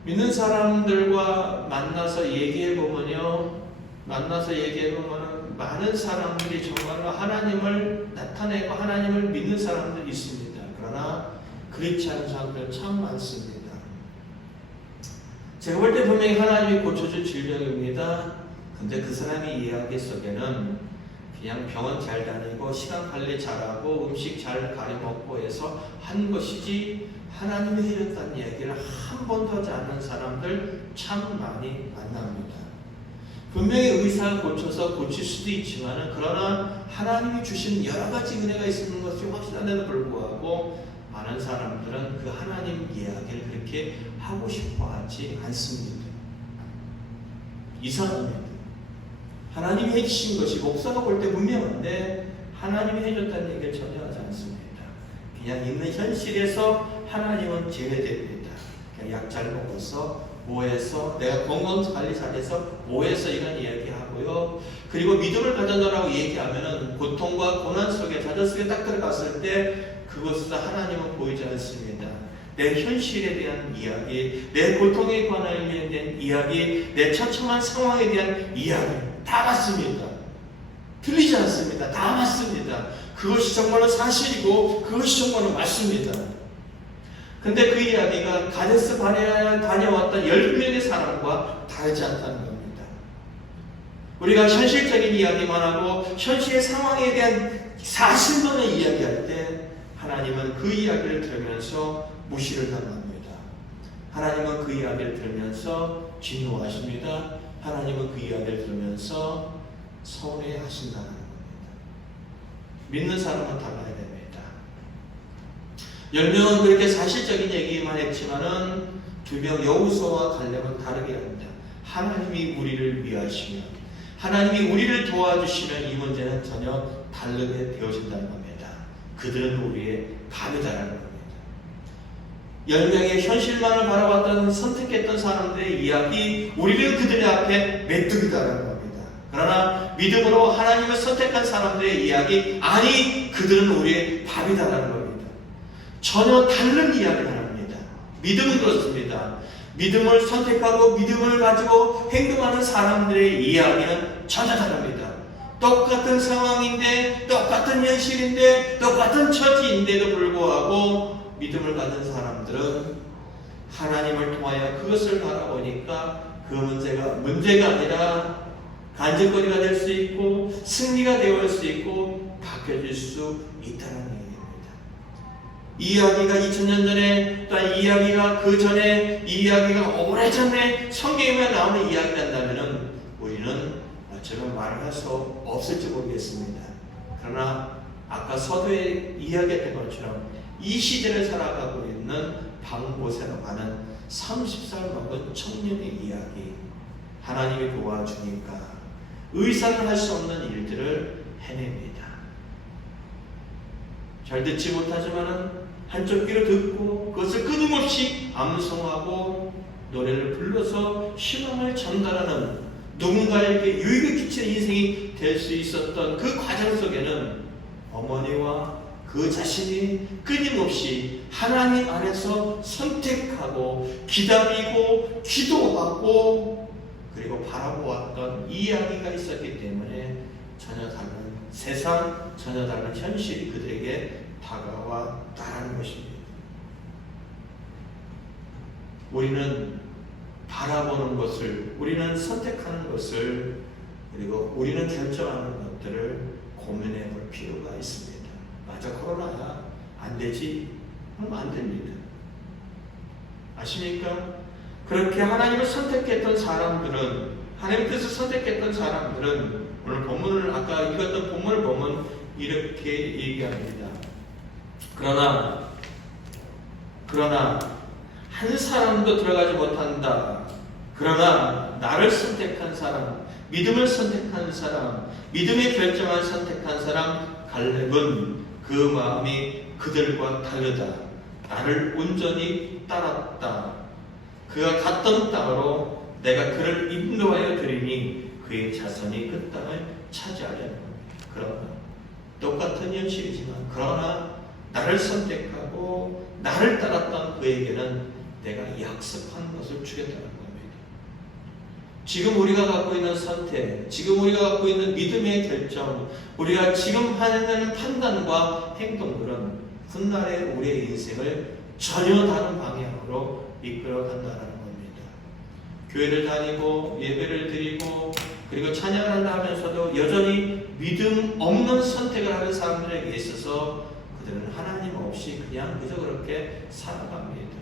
믿는 사람들과 만나서 얘기해보면요, 많은 사람들이 정말로 하나님을 나타내고 하나님을 믿는 사람들이 있습니다. 그러나 그렇지 않은 사람들 참 많습니다. 제가 볼 때 분명히 하나님이 고쳐줄 질병입니다. 근데 그 사람의 이야기 속에는 그냥 병원 잘 다니고 시간 관리 잘하고 음식 잘 가려 먹고 해서 한 것이지 하나님이 해줬다는 이야기를 한 번도 하지 않는 사람들 참 많이 만납니다. 분명히 의사가 고쳐서 고칠 수도 있지만 그러나 하나님이 주신 여러 가지 은혜가 있는 것이 확실한데도 불구하고 많은 사람들은 그 하나님 이야기를 그렇게 하고 싶어 하지 않습니다. 이상합니다. 하나님이 해주신 것이 목사가 볼 때 분명한데 하나님이 해줬다는 얘기를 전혀 하지 않습니다. 그냥 있는 현실에서 하나님은 제외됩니다. 그냥 약 잘 먹어서 뭐해서 내가 건강관리 잘해서 뭐해서 이런 이야기하고요. 그리고 믿음을 가져라고 얘기하면은 고통과 고난 속에 좌절 속에 딱 들어갔을 때 그것을 하나님은 보이지 않습니다. 내 현실에 대한 이야기, 내 고통에 관한 이야기, 내 처참한 상황에 대한 이야기 다 맞습니다. 틀리지 않습니다. 다 맞습니다. 그것이 정말로 사실이고 그것이 정말로 맞습니다. 근데 그 이야기가 가데스 바네아에 다녀왔던 10명의 사람과 다르지 않다는 겁니다. 우리가 현실적인 이야기만 하고 현실의 상황에 대한 사실만을 이야기할 때 하나님은 그 이야기를 들으면서 무시를 당합니다. 하나님은 그 이야기를 들으면서 진노하십니다. 하나님은 그 이야기를 들으면서 서운해하신다는 겁니다. 믿는 사람은 달라야 됩니다. 10명은 그렇게 사실적인 얘기만 했지만은 2명 여호수아와 갈렙은 다르게 합니다. 하나님이 우리를 위하시면, 하나님이 우리를 도와주시면 이 문제는 전혀 다르게 되어진다는 겁니다. 그들은 우리의 밥이다라는 겁니다. 10명의 현실만을 바라봤던 선택했던 사람들의 이야기, 우리는 그들의 앞에 메뚜기다라는 겁니다. 그러나 믿음으로 하나님을 선택한 사람들의 이야기, 아니 그들은 우리의 밥이다라는 겁니다. 전혀 다른 이야기를 합니다. 믿음은 그렇습니다. 믿음을 선택하고 믿음을 가지고 행동하는 사람들의 이야기는 전혀 다릅니다. 똑같은 상황인데, 똑같은 현실인데, 똑같은 처지인데도 불구하고 믿음을 가진 사람들은 하나님을 통하여 그것을 바라보니까 그 문제가 아니라 간증거리가 될 수 있고 승리가 되어올 수 있고 바뀌어질 수 있다는 얘기입니다. 이 이야기가 2000년 전에, 또한 이 이야기가 그 전에, 이 이야기가 오래전에 성경에만 나오는 이야기란다면 우리는 어쩌면 말을 할 수 없을지 모르겠습니다. 그러나 아까 서두에 이야기했던 것처럼 이 시대를 살아가고 있는 방보세라고 하는 30살 먹은 청년의 이야기, 하나님이 도와주니까 의사는 할 수 없는 일들을 해냅니다. 잘 듣지 못하지만은 한쪽 귀로 듣고 그것을 끊임없이 암송하고 노래를 불러서 희망을 전달하는, 누군가에게 유익을 끼치는 인생이 될 수 있었던 그 과정 속에는 어머니와 그 자신이 끊임없이 하나님 안에서 선택하고 기다리고 기도하고 그리고 바라보았던 이야기가 있었기 때문에 전혀 다른 세상, 전혀 다른 현실이 그들에게 다가왔다는 것입니다. 우리는 바라보는 것을, 우리는 선택하는 것을, 그리고 우리는 결정하는 것들을 고민해 볼 필요가 있습니다. 맞아, 코로나야 안 되지? 그럼 안 됩니다. 아십니까? 그렇게 하나님을 선택했던 사람들은, 하나님 뜻을 선택했던 사람들은, 오늘 본문을 아까 읽었던 본문을 보면 이렇게 얘기합니다. 그러나 한 사람도 들어가지 못한다. 그러나 나를 선택한 사람, 믿음을 선택한 사람, 믿음의 결정을 선택한 사람 갈렙은 그 마음이 그들과 다르다. 나를 온전히 따랐다. 그가 갔던 땅으로 내가 그를 인도하여 드리니 그의 자손이 그 땅을 차지하려는 겁니다. 그러나 똑같은 현실이지만, 그러나 나를 선택하고 나를 따랐던 그에게는 내가 약속한 것을 주겠다는 겁니다. 지금 우리가 갖고 있는 선택, 지금 우리가 갖고 있는 믿음의 결정, 우리가 지금 하는 판단과 행동들은 훗날에 우리의 인생을 전혀 다른 방향으로 이끌어 간다는 겁니다. 교회를 다니고 예배를 드리고 그리고 찬양을 하면서도 여전히 믿음 없는 선택을 하는 사람들에게 있어서 그들은 하나님 없이 그냥 그저 그렇게 살아갑니다.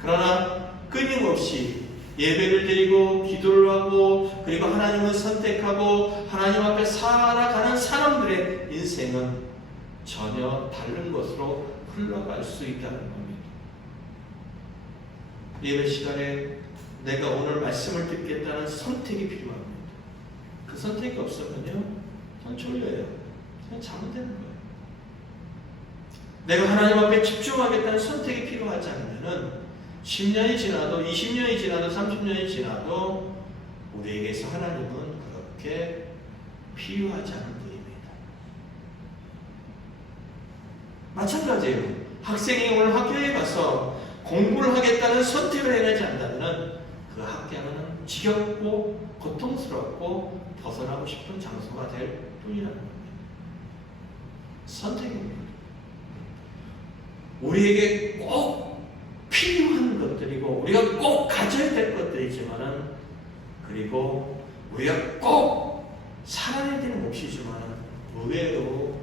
그러나 끊임없이 예배를 드리고 기도를 하고 그리고 하나님을 선택하고 하나님 앞에 살아가는 사람들의 인생은 전혀 다른 것으로 흘러갈 수 있다는 겁니다. 예배 시간에 내가 오늘 말씀을 듣겠다는 선택이 필요합니다. 그 선택이 없으면요, 그냥 졸려요. 그냥 자면 되는 거예요. 내가 하나님 앞에 집중하겠다는 선택이 필요하지 않으면은 10년이 지나도 20년이 지나도 30년이 지나도 우리에게서 하나님은 그렇게 필요하지 않은 분입니다. 마찬가지예요. 학생이 오늘 학교에 가서 공부를 하겠다는 선택을 해내지 않는다면 그 학교는 지겹고 고통스럽고 벗어나고 싶은 장소가 될 뿐이라는 겁니다. 선택입니다. 우리에게 꼭 필요한 것들이고 우리가 꼭 가져야 될 것들이지만은 그리고 우리가 꼭 살아야 되는 몫이지만은 의외로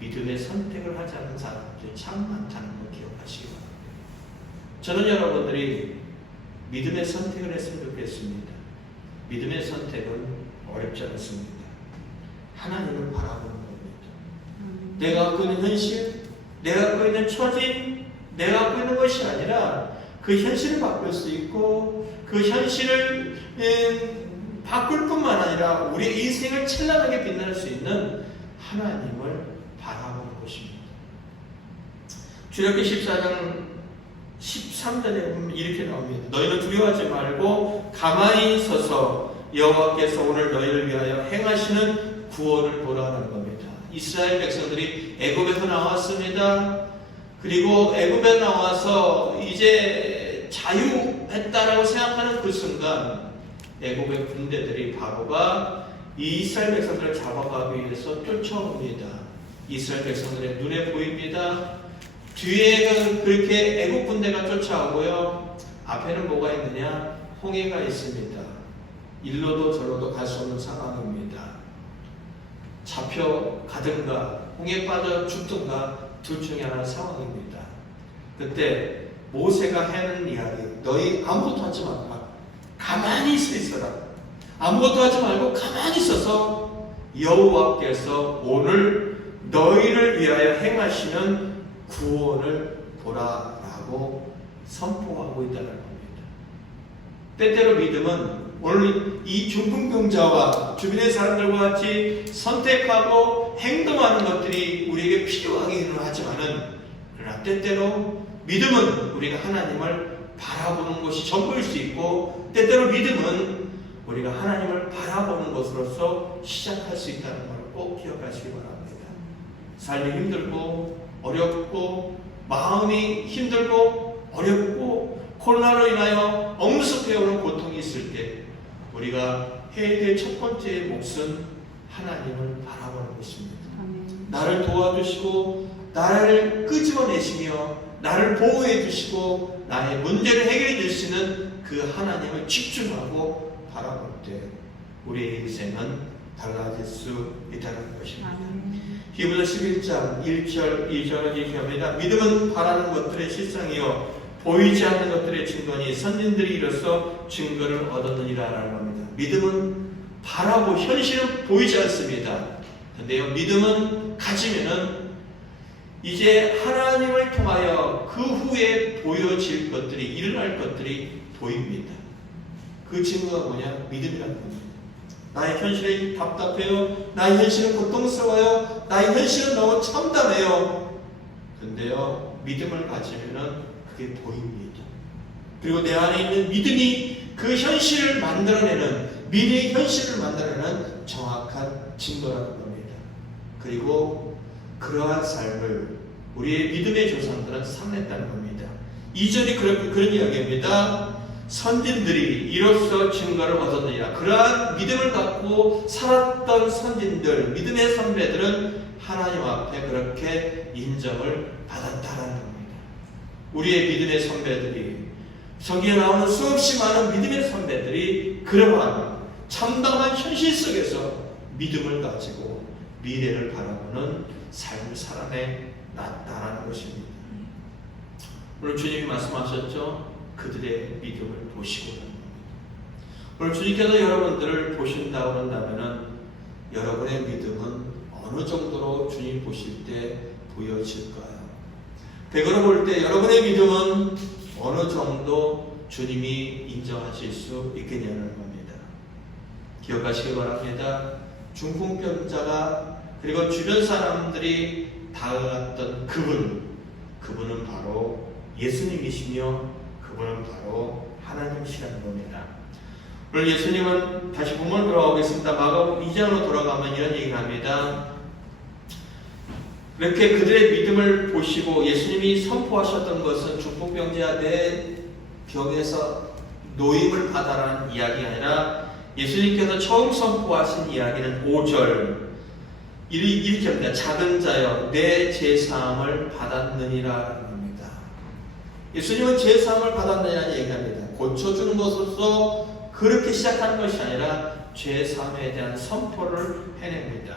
믿음의 선택을 하지 않는 사람들이 참 많다는 걸 기억하시기 바랍니다. 저는 여러분들이 믿음의 선택을 했으면 좋겠습니다. 믿음의 선택은 어렵지 않습니다. 하나님을 바라보는 겁니다. 내가 갖고 있는 현실, 내가 갖고 있는 처지, 내가 갖고 있는 것이 아니라 그 현실을 바꿀 수 있고 그 현실을 바꿀 뿐만 아니라 우리의 인생을 찬란하게 빛낼 수 있는 하나님을 바라보는 것입니다. 출애굽기 14장 13절에 보면 이렇게 나옵니다. 너희는 두려워하지 말고 가만히 서서 여호와께서 오늘 너희를 위하여 행하시는 구원을 보라는 겁니다. 이스라엘 백성들이 애굽에서 나왔습니다. 그리고 애굽에 나와서 이제 자유했다라고 생각하는 그 순간 애굽의 군대들이 바로가 이 이스라엘 백성들을 잡아가기 위해서 쫓아옵니다. 이스라엘 백성들의 눈에 보입니다. 뒤에 그렇게 애국 군대가 쫓아오고요. 앞에는 뭐가 있느냐? 홍해가 있습니다. 일로도 저로도 갈 수 없는 상황입니다. 잡혀가든가 홍해에 빠져 죽든가 둘 중에 하나의 상황입니다. 그때 모세가 하는 이야기, 너희 아무것도 하지 말라. 가만히 서 있어라. 아무것도 하지 말고 가만히 있어서 여호와께서 오늘 너희를 위하여 행하시는 구원을 보라라고 선포하고 있다는 겁니다. 때때로 믿음은 오늘 이 중풍병자와 주변의 사람들과 같이 선택하고 행동하는 것들이 우리에게 필요하기는 하지만은 그러나 때때로 믿음은 우리가 하나님을 바라보는 것이 전부일 수 있고 때때로 믿음은 우리가 하나님을 바라보는 것으로서 시작할 수 있다는 걸 꼭 기억하시기 바랍니다. 삶이 힘들고 어렵고 마음이 힘들고 어렵고 코로나로 인하여 엄습해오는 고통이 있을 때 우리가 해야 될 첫 번째 몫은 하나님을 바라보는 것입니다. 나를 도와주시고 나를 끄집어내시며 나를 보호해 주시고 나의 문제를 해결해 주시는 그 하나님을 집중하고 바라볼 때 우리의 인생은 달라질 수 있다는 것입니다. 히브리서 11장 1절 2절은 이렇게 합니다. 믿음은 바라는 것들의 실상이요 보이지 않는 것들의 증거니 선진들이 이로써 증거를 얻었느니라라는 겁니다. 믿음은 바라고 현실은 보이지 않습니다. 근데요 믿음은 가지면은 이제 하나님을 통하여 그 후에 보여질 것들이 일어날 것들이 보입니다. 그 증거가 뭐냐? 믿음이라는 겁니다. 나의 현실이 답답해요. 나의 현실은 고통스러워요. 나의 현실은 너무 참담해요. 근데요 믿음을 가지면은 그게 보입니다. 그리고 내 안에 있는 믿음이 그 현실을 만들어내는 미래의 현실을 만들어내는 정확한 증거라는 겁니다. 그리고 그러한 삶을 우리의 믿음의 조상들은 삼냈다는 겁니다. 2절이 그런 이야기입니다. 선진들이 이로써 증거를 얻었느니라. 그러한 믿음을 갖고 살았던 선진들, 믿음의 선배들은 하나님 앞에 그렇게 인정을 받았다라는 겁니다. 우리의 믿음의 선배들이, 성경에 나오는 수없이 많은 믿음의 선배들이 그러한 참담한 현실 속에서 믿음을 가지고 미래를 바라보는 삶을 살아내 놨다라는 것입니다. 오늘 주님이 말씀하셨죠? 그들의 믿음을 보시고. 오늘 주님께서 여러분들을 보신다고 한다면 여러분의 믿음은 어느 정도로 주님 보실 때 보여질까요? 100으로 볼 때 여러분의 믿음은 어느 정도 주님이 인정하실 수 있겠냐는 겁니다. 기억하시기 바랍니다. 중풍병자가 그리고 주변 사람들이 다가갔던 그분은 바로 예수님이시며 그분은 바로 하나님이시라는 겁니다. 오늘 예수님은 다시 본문 돌아오겠습니다. 마가복음 2장으로 돌아가면 이런 얘기를 합니다. 이렇게 그들의 믿음을 보시고 예수님이 선포하셨던 것은 중풍병자 내 병에서 노임을 받아라는 이야기가 아니라 예수님께서 처음 선포하신 이야기는 5절 이렇게 합니다. 작은 자여 내 제사함을 받았느니라 합니다. 예수님은 제사함을 받았느니라는 얘기합니다. 고쳐주는 것으로서 그렇게 시작하는 것이 아니라 죄사함에 대한 선포를 해냅니다.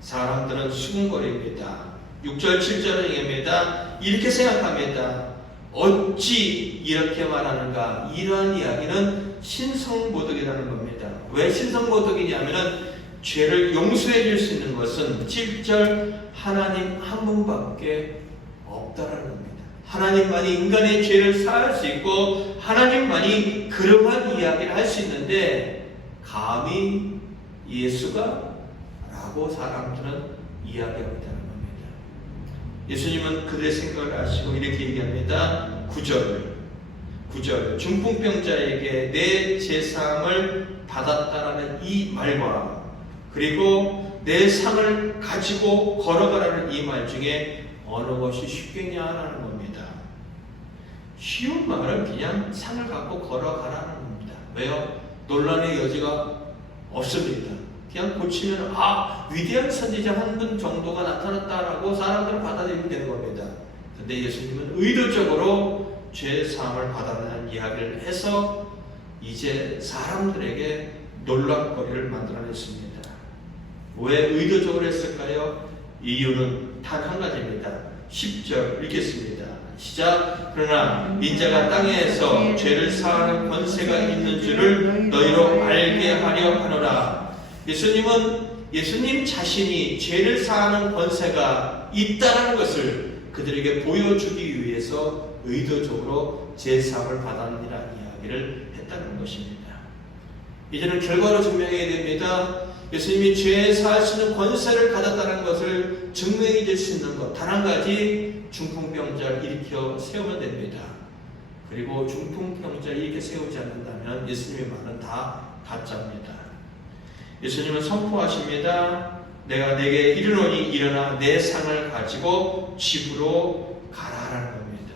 사람들은 수군거립니다. 6절 7절을 얘기합니다. 이렇게 생각합니다. 어찌 이렇게 말하는가? 이러한 이야기는 신성모독이라는 겁니다. 왜 신성모독이냐면은 죄를 용서해 줄 수 있는 것은 7절 하나님 한 분밖에 없다라는 겁니다. 하나님만이 인간의 죄를 사할 수 있고 하나님만이 그러한 이야기를 할 수 있는데 감히 예수가? 라고 사람들은 이야기하고 있다는 겁니다. 예수님은 그들의 생각을 아시고 이렇게 얘기합니다. 9절 중풍병자에게 내 제사함을 받았다라는 이 말과 그리고 내 상을 가지고 걸어가라는 이 말 중에 어느 것이 쉽겠냐라는 겁니다. 쉬운 말은 그냥 상을 갖고 걸어가라는 겁니다. 왜요? 논란의 여지가 없습니다. 그냥 고치면 위대한 선지자 한 분 정도가 나타났다라고 사람들은 받아들이면 되는 겁니다. 그런데 예수님은 의도적으로 죄 사함을 받아내는 이야기를 해서 이제 사람들에게 놀랍거리를 만들어냈습니다. 왜 의도적으로 했을까요? 이유는 단 한 가지입니다. 10절 읽겠습니다. 시작. 그러나 인자가 땅에서 죄를 사하는 권세가 있는 줄을 너희로 알게 하려 하노라. 예수님 자신이 죄를 사하는 권세가 있다는 것을 그들에게 보여주기 위해서 의도적으로 제사함을 받았느니라는 이야기를 했다는 것입니다. 이제는 결과로 증명해야 됩니다. 예수님이 죄 사할 수 있는 권세를 가졌다는 것을 증명해 줄 수 있는 것 단 한 가지, 중풍병자를 일으켜 세우면 됩니다. 그리고 중풍병자를 일으켜 세우지 않는다면 예수님의 말은 다 가짜입니다. 예수님은 선포하십니다. 내가 내게 이르노니 일어나 내 상을 가지고 집으로 가라라는 겁니다.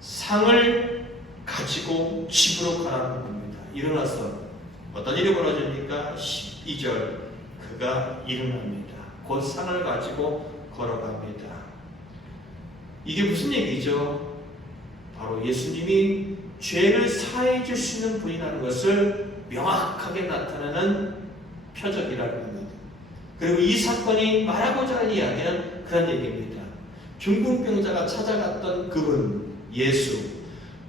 상을 가지고 집으로 가라는 겁니다. 일어나서 어떤 일이 벌어집니까? 12절 그가 일어납니다. 곧 상을 가지고 걸어갑니다. 이게 무슨 얘기죠? 바로 예수님이 죄를 사해 줄 수 있는 분이라는 것을 명확하게 나타내는 표적이라는 겁니다. 그리고 이 사건이 말하고자 하는 이야기는 그런 얘기입니다. 중풍병자가 찾아갔던 그분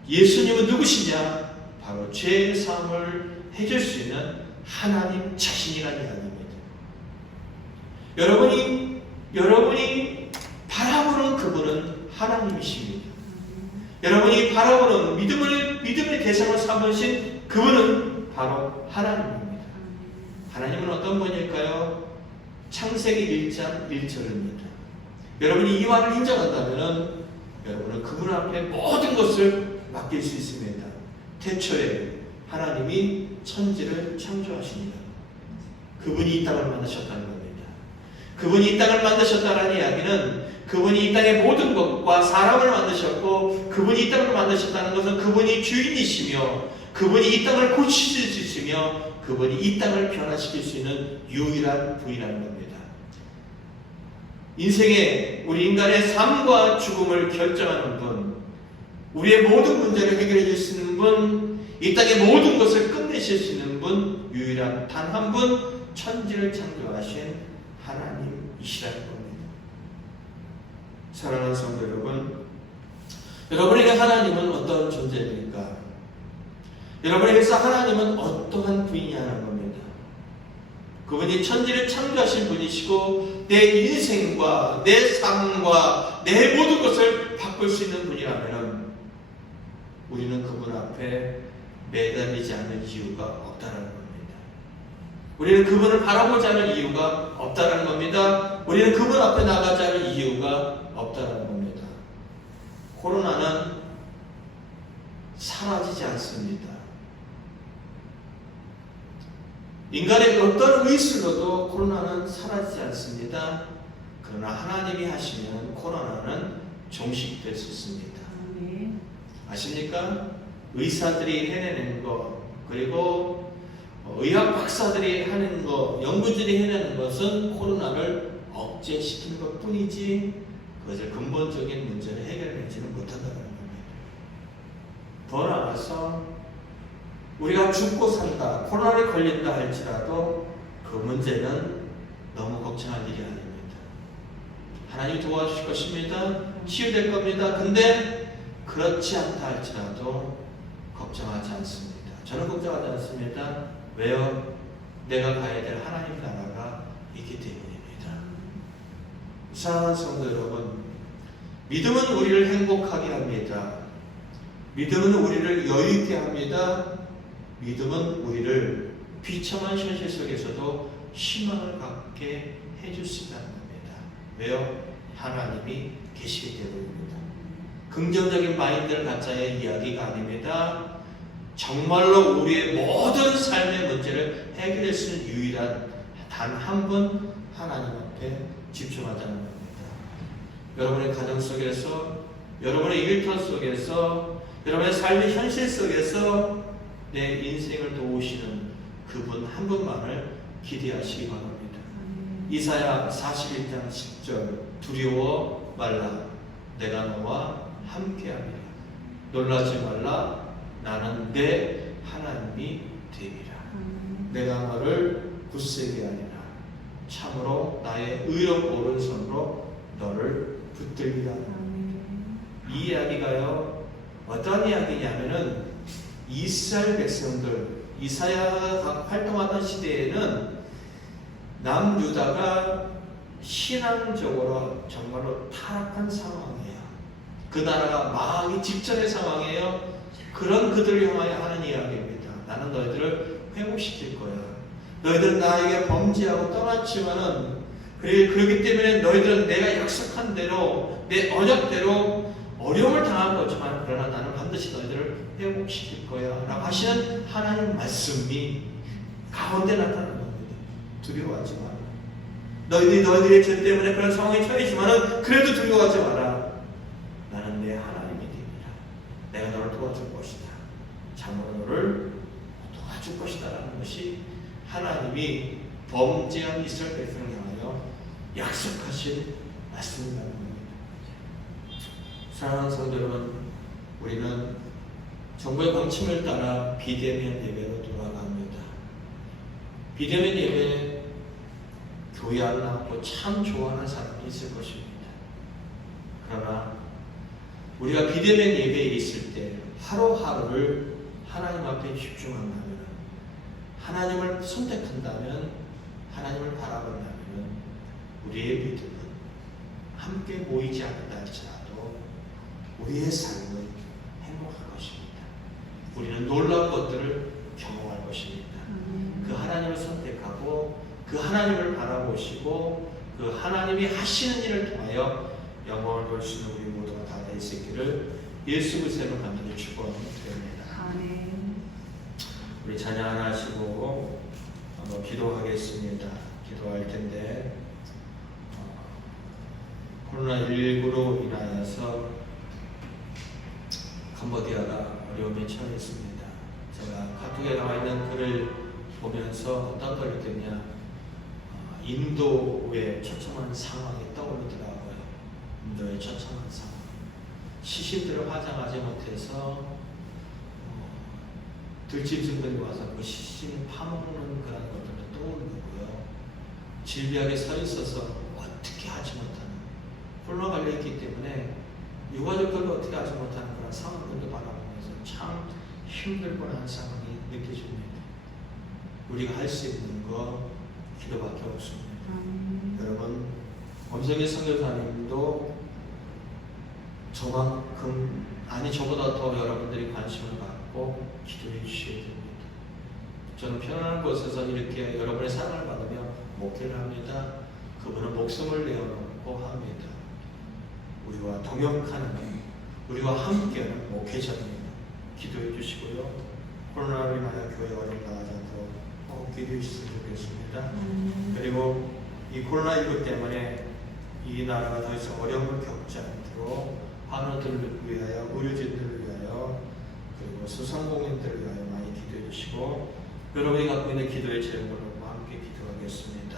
예수님은 누구시냐? 바로 죄 사함을 해줄 수 있는 하나님 자신이라는 이야기입니다. 여러분이 바라보는 그분은 하나님이십니다. 여러분이 바라보는 믿음의 대상을 삼으신 그분은 바로 하나님입니다. 하나님은 어떤 분일까요? 창세기 1장 1절입니다. 여러분이 이 말을 인정한다면 여러분은 그분 앞에 모든 것을 맡길 수 있습니다. 태초에 하나님이 천지를 창조하십니다. 그분이 이 땅을 만드셨다는 겁니다. 그분이 이 땅을 만드셨다는 이야기는 그분이 이 땅의 모든 것과 사람을 만드셨고 그분이 이 땅을 만드셨다는 것은 그분이 주인이시며 그분이 이 땅을 고치실 수 있으며 그분이 이 땅을 변화시킬 수 있는 유일한 분이라는 겁니다. 인생의 우리 인간의 삶과 죽음을 결정하는 분, 우리의 모든 문제를 해결해 줄 수 있는 분, 이 땅의 모든 것을 끝내실 수 있는 분, 유일한 단 한 분, 천지를 창조하신 하나님이시라는 겁니다. 사랑하는 성도 여러분, 여러분에게 하나님은 어떤 존재입니까? 여러분에게서 하나님은 어떠한 분이냐는 겁니다. 그분이 천지를 창조하신 분이시고 내 인생과 내 삶과 내 모든 것을 바꿀 수 있는 분이라면 우리는 그분 앞에 매달리지 않는 이유가 없다는 겁니다. 우리는 그분을 바라보지 않을 이유가 없다는 겁니다. 우리는 그분 앞에 나가지 않을 이유가 없다는 겁니다. 코로나는 사라지지 않습니다. 인간의 어떤 의술로도 코로나는 사라지지 않습니다. 그러나 하나님이 하시면 코로나는 종식될 수 있습니다. 아십니까? 의사들이 해내는 것, 그리고 의학 박사들이 하는 것, 연구진이 해내는 것은 코로나를 억제시키는 것 뿐이지 그것을 근본적인 문제를 해결하지는 못한다는 겁니다. 더 나아가서 우리가 죽고 산다, 코로나에 걸린다 할지라도 그 문제는 너무 걱정할 일이 아닙니다. 하나님이 도와주실 것입니다. 치유될 겁니다. 근데 그렇지 않다 할지라도 걱정하지 않습니다. 저는 걱정하지 않습니다. 왜요? 내가 가야 될 하나님 나라가 있기 때문입니다. 사랑하는 성도 여러분, 믿음은 우리를 행복하게 합니다. 믿음은 우리를 여유있게 합니다. 믿음은 우리를 비참한 현실 속에서도 희망을 갖게 해줄 수 있다는 겁니다. 왜요? 하나님이 계시기 때문입니다. 긍정적인 마인드를 갖자의 이야기가 아닙니다. 정말로 우리의 모든 삶의 문제를 해결할 수 있는 유일한 단 한 분 하나님 앞에 집중하자는 겁니다. 여러분의 가정 속에서, 여러분의 일터 속에서, 여러분의 삶의 현실 속에서 내 인생을 도우시는 그분 한 분만을 기대하시기 바랍니다. 이사야 41장 10절 두려워 말라 내가 너와 함께하리라 놀라지 말라 나는 내 하나님이 되리라. 내가 너를 굳세게 하리라 참으로 나의 의로운 오른손으로 너를 붙들리라. 이 이야기가요 어떤 이야기냐면은 이스라엘 백성들, 이사야가 활동하던 시대에는 남유다가 신앙적으로 정말로 타락한 상황이에요. 그 나라가 망하기 직전의 상황이에요. 그런 그들을 향하여 하는 이야기입니다. 나는 너희들을 회복시킬 거야. 너희들은 나에게 범죄하고 떠났지만은 그렇기 때문에 너희들은 내가 약속한 대로 내 언약대로 어려움을 당한 거지만 그러나 나는 반드시 너희들을 회복시킬 거야 라고 하시는 하나님 말씀이 가운데 나타나는 겁니다. 두려워하지 마라. 너희들의 죄 때문에 그런 상황에 처해지만은 그래도 두려워하지 마라. 나는 내 하나님이 되리라. 내가 너를 도와줄 것이다. 참으로 너를 도와줄 것이다 라는 것이 하나님이 범죄한 이스라엘 백성을 향하여 약속하신 말씀이라는 겁니다. 사랑하는 성도 여러분, 우리는 정부의 방침을 따라 비대면 예배로 돌아갑니다. 비대면 예배 교회 안 나오고 참 좋아하는 사람이 있을 것입니다. 그러나 우리가 비대면 예배에 있을 때 하루하루를 하나님 앞에 집중한다면, 하나님을 선택한다면, 하나님을 바라본다면 우리의 믿음은 함께 모이지 않는다 할지라도 우리의 삶은 행복할 것입니다. 우리는 놀라운 것들을 경험할 것입니다. 그 하나님을 선택하고 그 하나님을 바라보시고 그 하나님이 하시는 일을 통하여 영광을 돌 수 있는 우리 모두가 다 될 수 있기를 예수 그리스도로 간절히 축원드립니다. 아멘. 우리 찬양 하나 하시고 기도하겠습니다. 기도할 텐데 코로나19로 인하여서 캄보디아가 어려움에 처했습니다. 제가 카톡에 나와 있는 글을 보면서 어떤 걸 느꼈냐, 인도의 처참한 상황이 떠오르더라고요. 인도의 처참한 상황. 시신들을 화장하지 못해서 들짐승들이 와서 그 시신을 파먹는 그런 것들을 떠오르고요. 질비하게 서 있어서 어떻게 하지 못하는, 홀로 갈려있기 때문에 유가족들도 어떻게 하지 못하는 그런 상황들도 바라보면서 참 힘들고 한 상황이 느껴집니다. 우리가 할 수 있는 거 기도밖에 없습니다. 여러분, 엄성희 선교사님도 저만큼, 아니 저보다 더 여러분들이 관심을 갖고 기도해 주셔야 됩니다. 저는 편안한 곳에서 이렇게 여러분의 사랑을 받으며 목회를 합니다. 그분은 목숨을 내어놓고 합니다. 우리와 동역하는, 우리와 함께하는 목회자입니다. 기도해 주시고요. 코로나로 인하여 교회 어려움 나가지 않도록 꼭 기도해 주시면 좋겠습니다. 그리고 이 코로나19 때문에 이 나라가 더 이상 어려움을 겪지 않도록 환우들을 위하여, 의료진들을 위하여, 그리고 소상공인들을 위하여 많이 기도해 주시고, 여러분이 갖고 있는 기도의 제목으로 함께 기도하겠습니다.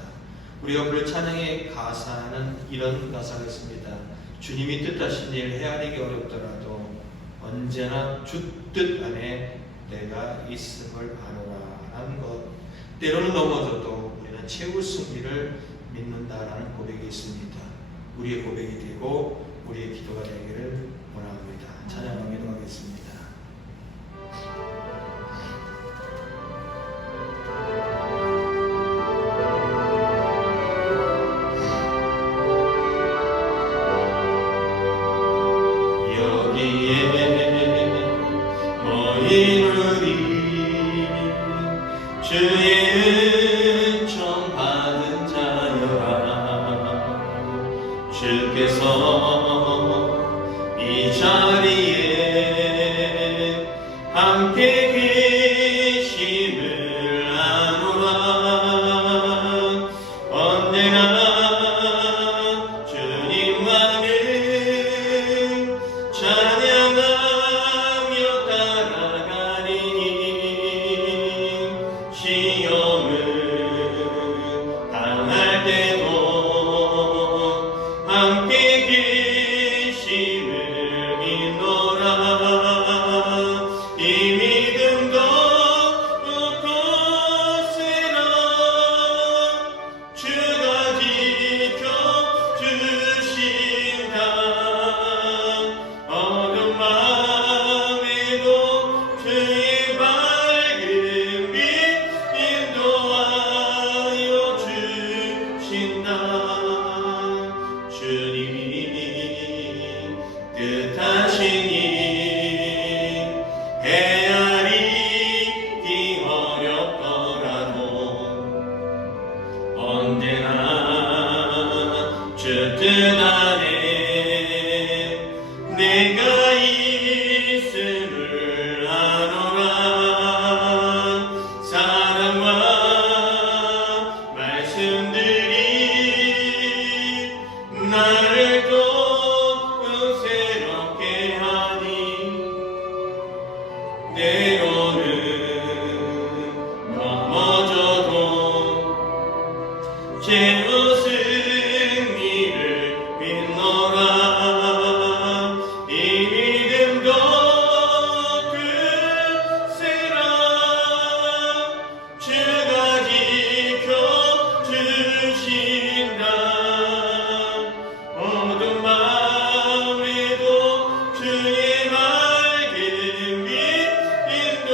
우리가 부를 찬양의 가사는 이런 가사가 있습니다. 주님이 뜻하신 일 헤아리기 어렵더라도 언제나 주 뜻 안에 내가 있음을 아노라라는 것. 때로는 넘어져도 우리는 최후 승리를 믿는다라는 고백이 있습니다. 우리의 고백이 되고 우리의 기도가 되기를 원합니다. 찬양하며 기도하겠습니다. 주의 은총 받은 자여라. 주께서 이 자리에 함께 계심을 아노라. 언제나 주님만을 찬양하며 따라가리니 시험을 당할 때도 함께 계심을 믿노라. 이 믿음도 굳세라. 주가 지켜주신다. 어둠 밤에도 주의 밝은 빛 인도하여 주신다. 주님이 뜻하신 일 헤아리기 어렵더라도 언제나 주 뜻 안에 내가 있음을 아노라. 사랑과 말씀들이 나를 또 새롭게 하니 때로는 넘어져도 최후 승리를 믿노라. 이 믿음도 굳세라. 주가 지켜주신다. 어둠 밤에도 주의 밝은 빛 인도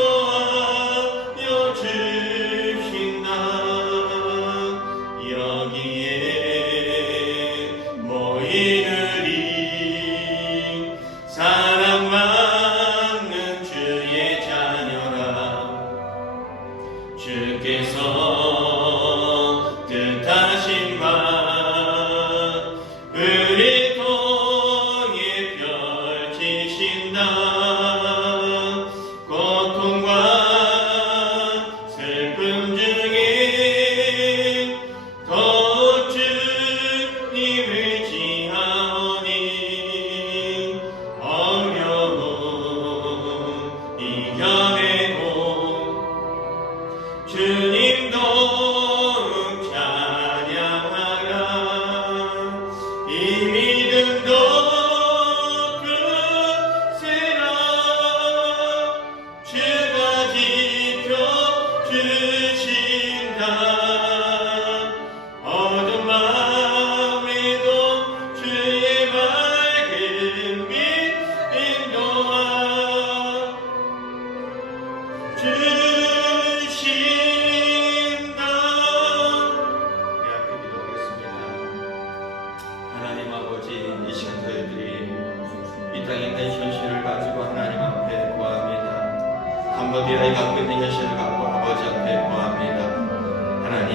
주신다. 내 앞에 기도하겠습니다. 하나님 아버지, 이 시간 저희들이 이 땅에 있는 현실을 가지고 하나님 앞에 구합니다. 캄보디아에 갖고 있는 현실을 갖고 아버지 앞에 구합니다. 하나님,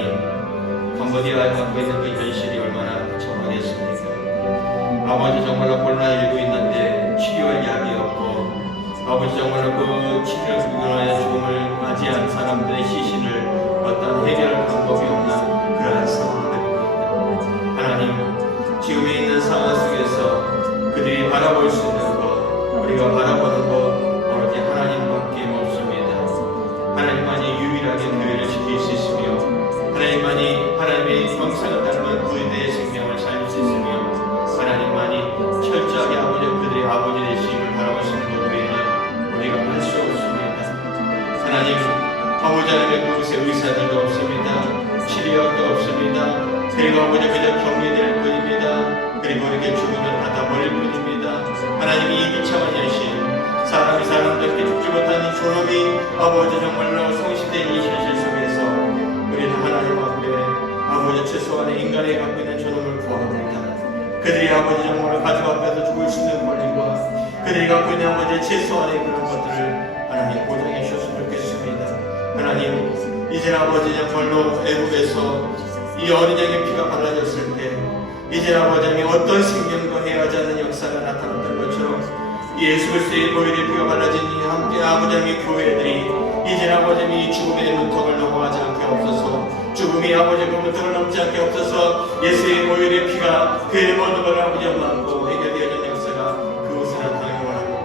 캄보디아에 갖고 있는 그 현실이 얼마나 처참하겠습니까? 아버지, 정말로 코로나19 있는데 치료할 약이 없고, 아버지 정말로 그 치료의 죽음을 맞이한 사람들의 시신을 어떤 해결할 방법이 없는 그러한 상황들입니다. 하나님, 지금에 있는 상황 속에서 그들이 바라볼 수 있는 것, 우리가 바라보는 것 오로지 하나님밖에 없습니다. 하나님만이 유일하게 교회를 지킬 수 있으며, 하나님만이 하나님의 형상을 닮은 그들의 생명을 살릴 수 있으며, 하나님만이 철저하게 아버지 그들의 아버지 되심을 바라볼 수 있는 것 외에는 우리가 할 수 없습니다. 하나님, 아버지 하나님의 그곳에 의사들도 없습니다. 치료약도 없습니다. 그리고 아버지 그저 격리될 뿐입니다. 그리고 이렇게 죽으면 다 버릴 뿐입니다. 하나님이 이 비참한 현실, 사람이 사람들께 죽지 못하는 존엄이 아버지 정말로 성실된 이 현실 속에서 우리는 하나님 앞에 아버지 최소한의 인간이 갖고 있는 존엄을 구합니다. 그들이 아버지 정말로 가족 앞에서 죽을 수 있는 권리와 그들이 갖고 있는 아버지 최소한의 그런 것들을 하나님 보장해 주셨으면 좋겠습니다. 하나님, 이제 아버지 정말로 애국에서 이 어린 양의 피가 발라졌을 때 이제 아버지 어떤 생명과 해하지 않는 역사가 나타났던 것처럼 예수 그리스도의 보혈의 피가 발라진 이 함께 아버지 교회들이 이제 아버지 이 죽음의 문턱을 넘어가지 않게 없어서, 죽음이 아버지 그 문턱을 넘지 않게 없어서 예수의 보혈의 피가 그의 모든 걸 아버지 막고 해결되어진 역사가 그곳에 나타나기 원합니다.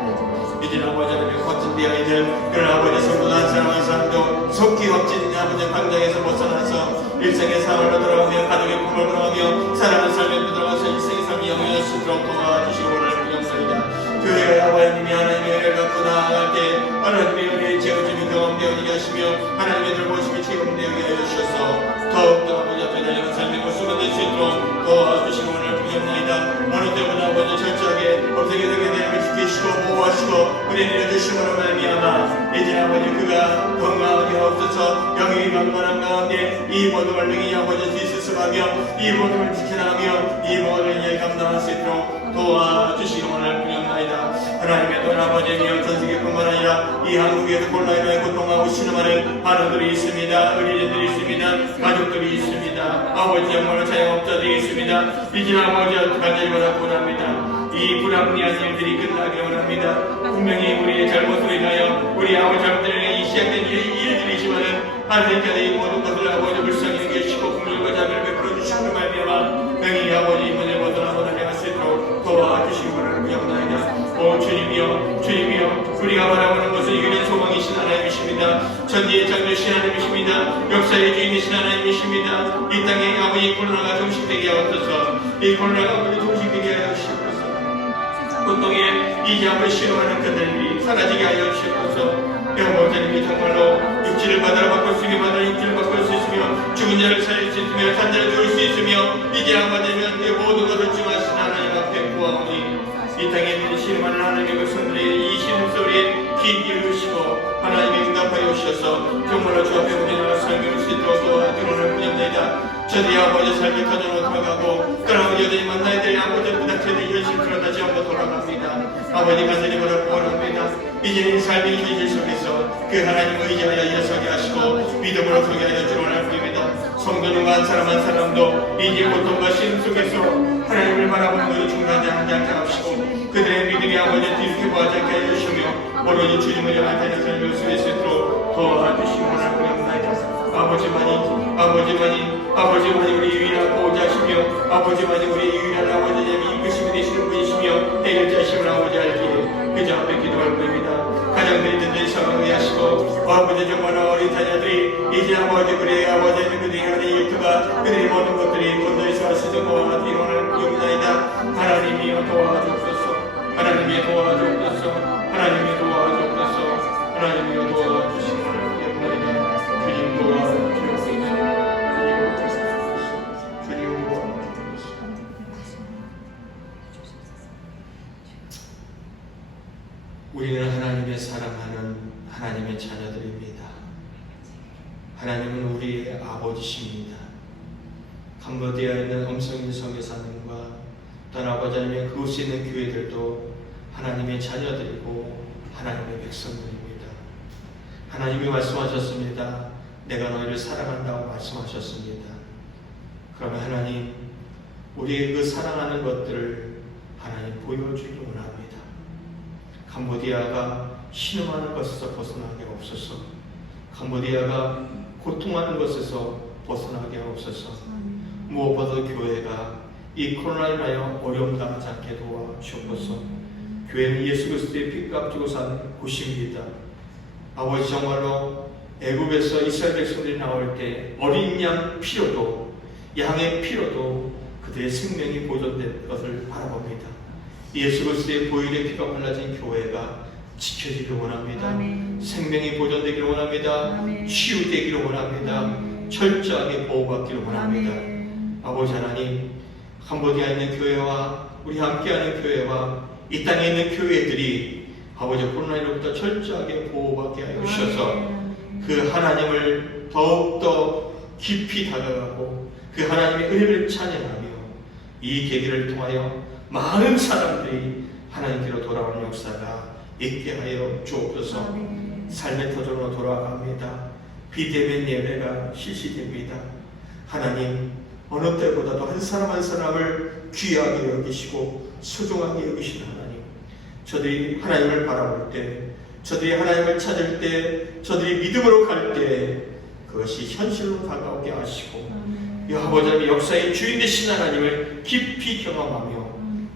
이제 아버지 확진되어 있는 그런 아버지 성도 한 사람 한 사람도 속기 확진 아버지 광장에서 벗어나서 일생의 삶으로 돌아가며 가족의 꿈을 돌아가며 사랑하는 삶에 들어가서 일생의 삶이 영원할 수 있도록 도와주시고 원하는 영상이다. 교회가 아버님이 하나님의 은혜를 갖고 나아갈 때 하나님의 은혜의 제어점이 경험되어지게 하시며 하나님의 돌보심이 체험되어지게 하여 주셔서 더욱더 아버지 앞에 달려간 삶의 모습을 낼 수 있도록 도와주시고 원하는 부정나이다. 어느 때보다 아버지 철저하게 없애게 되게 되면 지키시고 보호하시고 은혜 내려주시므로 말미암아 이제 아버지 그가 건강하게 없어서 영이 만만한 가운데 이 모든 걸 능히 아버지 뒤스스하며 이 모든 걸 지켜나가며 이 모든 일 감당할 수 있도록 도와주시기 원할 뿐이옵나이다. 하나님의 또 아버지며 전 세계뿐만 아니라 이 한국에도 콜라이나에 고통하고 신음하는 환우들이 있습니다. 의료진들이 있습니다. 가족들이 있습니다. 아버지 정말로 자영업자들이 있습니다. 이제 아버지 간절히 원합니다. 이 불합리한 일들이 끝나기를 원합니다. 분명히 우리의 잘못으로 인하여 우리 아버지 잘못들에게 이 시작된 일들이지만은 하나님께서 이 모든 것을 아버지 불쌍히 여기시고 국률과 자비를 베풀어 주시고 말미암아 능히 아버지 문을 벗어나고 달려갈 수 있도록 도와주시기를 구역나이다. 오 주님이여 우리가 바라보는 것은 유일한 소망이신 하나님이십니다. 천지의 창조신 하나님이십니다. 역사의 주인이신 하나님이십니다. 이 땅에 아버지 코로나가 종식되게 하옵소서. 이 코로나가 아버지 종식되게 하여 주시옵소서. 고통에 이제 아버지 싫어하는 그들이 사라지게 하여 주시옵소서. 여호와님이 정말로 육체를 받아라 바꿀 수 있으며 받아라 육체를 바꿀 수 있으며 죽은 자를 살릴 수 있으며 산 자를 죽을 수 있으며 이제 아버지면 내 모든 것을 주하신 하나님 앞에 구하오니 이 땅에 있는 신음하는 하나님의 백성들의 이 신음소리에 귀 기울이시고 하나님의 응답하여 주셔서 정말로 주 앞에 우리나라 삶을 수 있도록 도와주는 분입니다. 저들이 아버지 삶의 터전으로 들어가고 그러면 여전히 만나야 될 아버지 부닥쳐야 현실으로 다시 한번 돌아갑니다. 아버지 간절히 보라고 원합니다. 이제는 삶의 현실 속에서 그 하나님을 의지하여 일어서게 하시고 믿음으로 서게 하여 주는 하나님입니다. 성도는 한 사람 한 사람도 이제 고통과 시름 속에서 하나님을 바라보는 것을 중단하지 않게 하시고 그들의 믿음이 아버지 뒤집어하지 않게 하여 주시며 오로지 주님을 향한 자녀 삶을 수 있도록 도와주시기 원합니다. 아버지만이 우리 유일한 보호자시며 아버지만이 우리 유일한 아버지님이 이끄심이 되시는 분이시며 해결자시는 아버지 알기에 그저 앞에 기도할 뿐입니다. 가정들이 든든히 성황하게 하시고 아버지 정말 어린 자녀들이 이제 아버지 그의 아버지는 그들이 하는 일터가 그들의 모든 것들이 건너에서 할 수 있도록 도와주기를 원하옵나이다. 하나님이여 도와주옵소서. 하나님이 도와주옵소서. 하나님이 도와주옵소서. 하나님이여 도와주시기를 원하옵나이다. 주님 도와주옵소서. 우리는 하나님의 사랑하는 하나님의 자녀들입니다. 하나님은 우리의 아버지십니다. 캄보디아에 있는 엄성인 성교사님과 또한 아버지 하나님의 그곳에 있는 교회들도 하나님의 자녀들이고 하나님의 백성들입니다. 하나님이 말씀하셨습니다. 내가 너희를 사랑한다고 말씀하셨습니다. 그러면 하나님, 우리의 그 사랑하는 것들을 하나님 보여주기 원합니다. 캄보디아가 신음하는 것에서 벗어나게 없어서, 캄보디아가 고통하는 것에서 벗어나게 없어서, 무엇보다 교회가 이 코로나로 인하여 어려움 당하지 않게 도와주옵소서. 교회는 예수 그리스도의 피값 주고 산 곳입니다. 아버지, 정말로 애굽에서 이스라엘 백성들이 나올 때 어린 양 피로도, 양의 피로도 그들의 생명이 보존된 것을 바라봅니다. 예수 그리스도의 보혈의 피가 발라진 교회가 지켜지기를 원합니다. 아멘. 생명이 보존되기를 원합니다. 아멘. 치유되기를 원합니다. 아멘. 철저하게 보호받기를 원합니다. 아멘. 아버지 하나님, 캄보디아에 있는 교회와 우리 함께하는 교회와 이 땅에 있는 교회들이 아버지 코로나19로부터 철저하게 보호받게 하여 주셔서 그 하나님을 더욱더 깊이 다가가고 그 하나님의 은혜를 찬양하며 이 계기를 통하여 많은 사람들이 하나님께로 돌아오는 역사가 있게 하여 주옵소서. 삶의 터전으로 돌아갑니다. 비대면 예배가 실시됩니다. 하나님, 어느 때보다도 한 사람 한 사람을 귀하게 여기시고 소중하게 여기시는 하나님, 저들이 하나님을 바라볼 때, 저들이 하나님을 찾을 때, 저들이 믿음으로 갈 때 그것이 현실로 다가오게 하시고 아버지 하나님, 역사의 주인 되신 하나님을 깊이 경험하며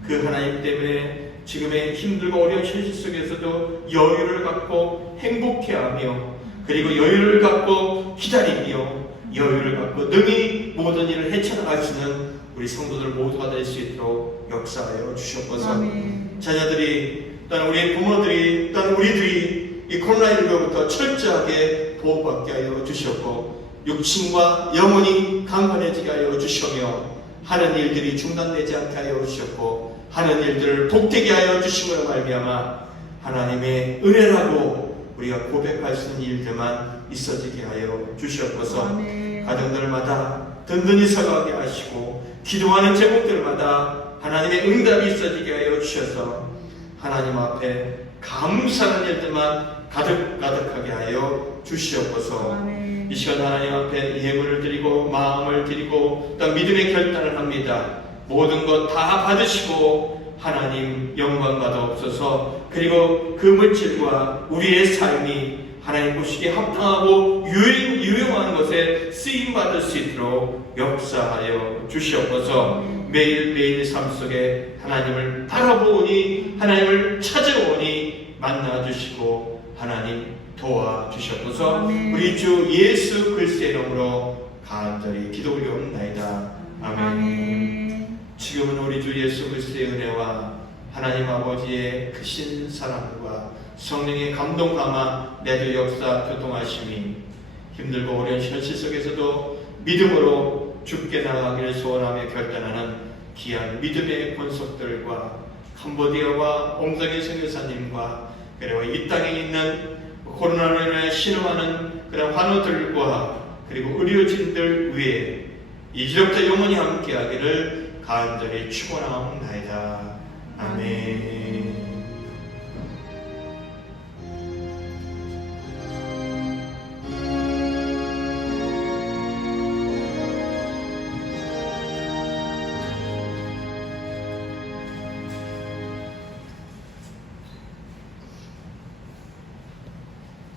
그 하나님 때문에 지금의 힘들고 어려운 현실 속에서도 여유를 갖고 행복해하며, 그리고 여유를 갖고 기다리며, 여유를 갖고 능히 모든 일을 헤쳐나가시는 우리 성도들 모두가 될 수 있도록 역사하여 주셨고서, 자녀들이, 또한 우리 부모들이, 또한 우리들이 이 코로나19로부터 철저하게 보호받게 하여 주셨고, 육신과 영혼이 강건해지게 하여 주시며, 하는 일들이 중단되지 않게 하여 주셨고, 하는 일들을 복되게 하여 주심으로 말미암아 하나님의 은혜라고 우리가 고백할 수 있는 일들만 있어지게 하여 주셨고서, 가정들마다 든든히 서가게 하시고 기도하는 제목들마다 하나님의 응답이 있어지게 하여 주셔서 하나님 앞에 감사하는 일들만 가득가득하게 하여 주시옵소서. 이 시간 하나님 앞에 예물을 드리고 마음을 드리고 또 믿음의 결단을 합니다. 모든 것 다 받으시고 하나님 영광 받아옵소서. 그리고 그 물질과 우리의 삶이 하나님 보시기에 합당하고 유용한 것에 쓰임받을 수 있도록 역사하여 주시옵소서. 매일매일 삶 속에 하나님을 바라보니, 하나님을 찾아오니 만나주시고 하나님 도와주시옵소서. 우리 주 예수 그리스도의 이름으로 간절히 기도 올려옵나이다. 아멘. 지금은 우리 주 예수 그리스도의 은혜와 하나님 아버지의 크신 사랑과 성령의 감동 감화 내주 역사 교통하심이 힘들고 어려운 현실 속에서도 믿음으로 죽게 나가기를 소원하며 결단하는 귀한 믿음의 권속들과 캄보디아와 옹성의 선교사님과 그리고 이 땅에 있는 코로나로 인해 신음하는 그런 환우들과 그리고 의료진들 위에 이제부터 영원히 함께하기를 간절히 축원하옵나이다. 아멘.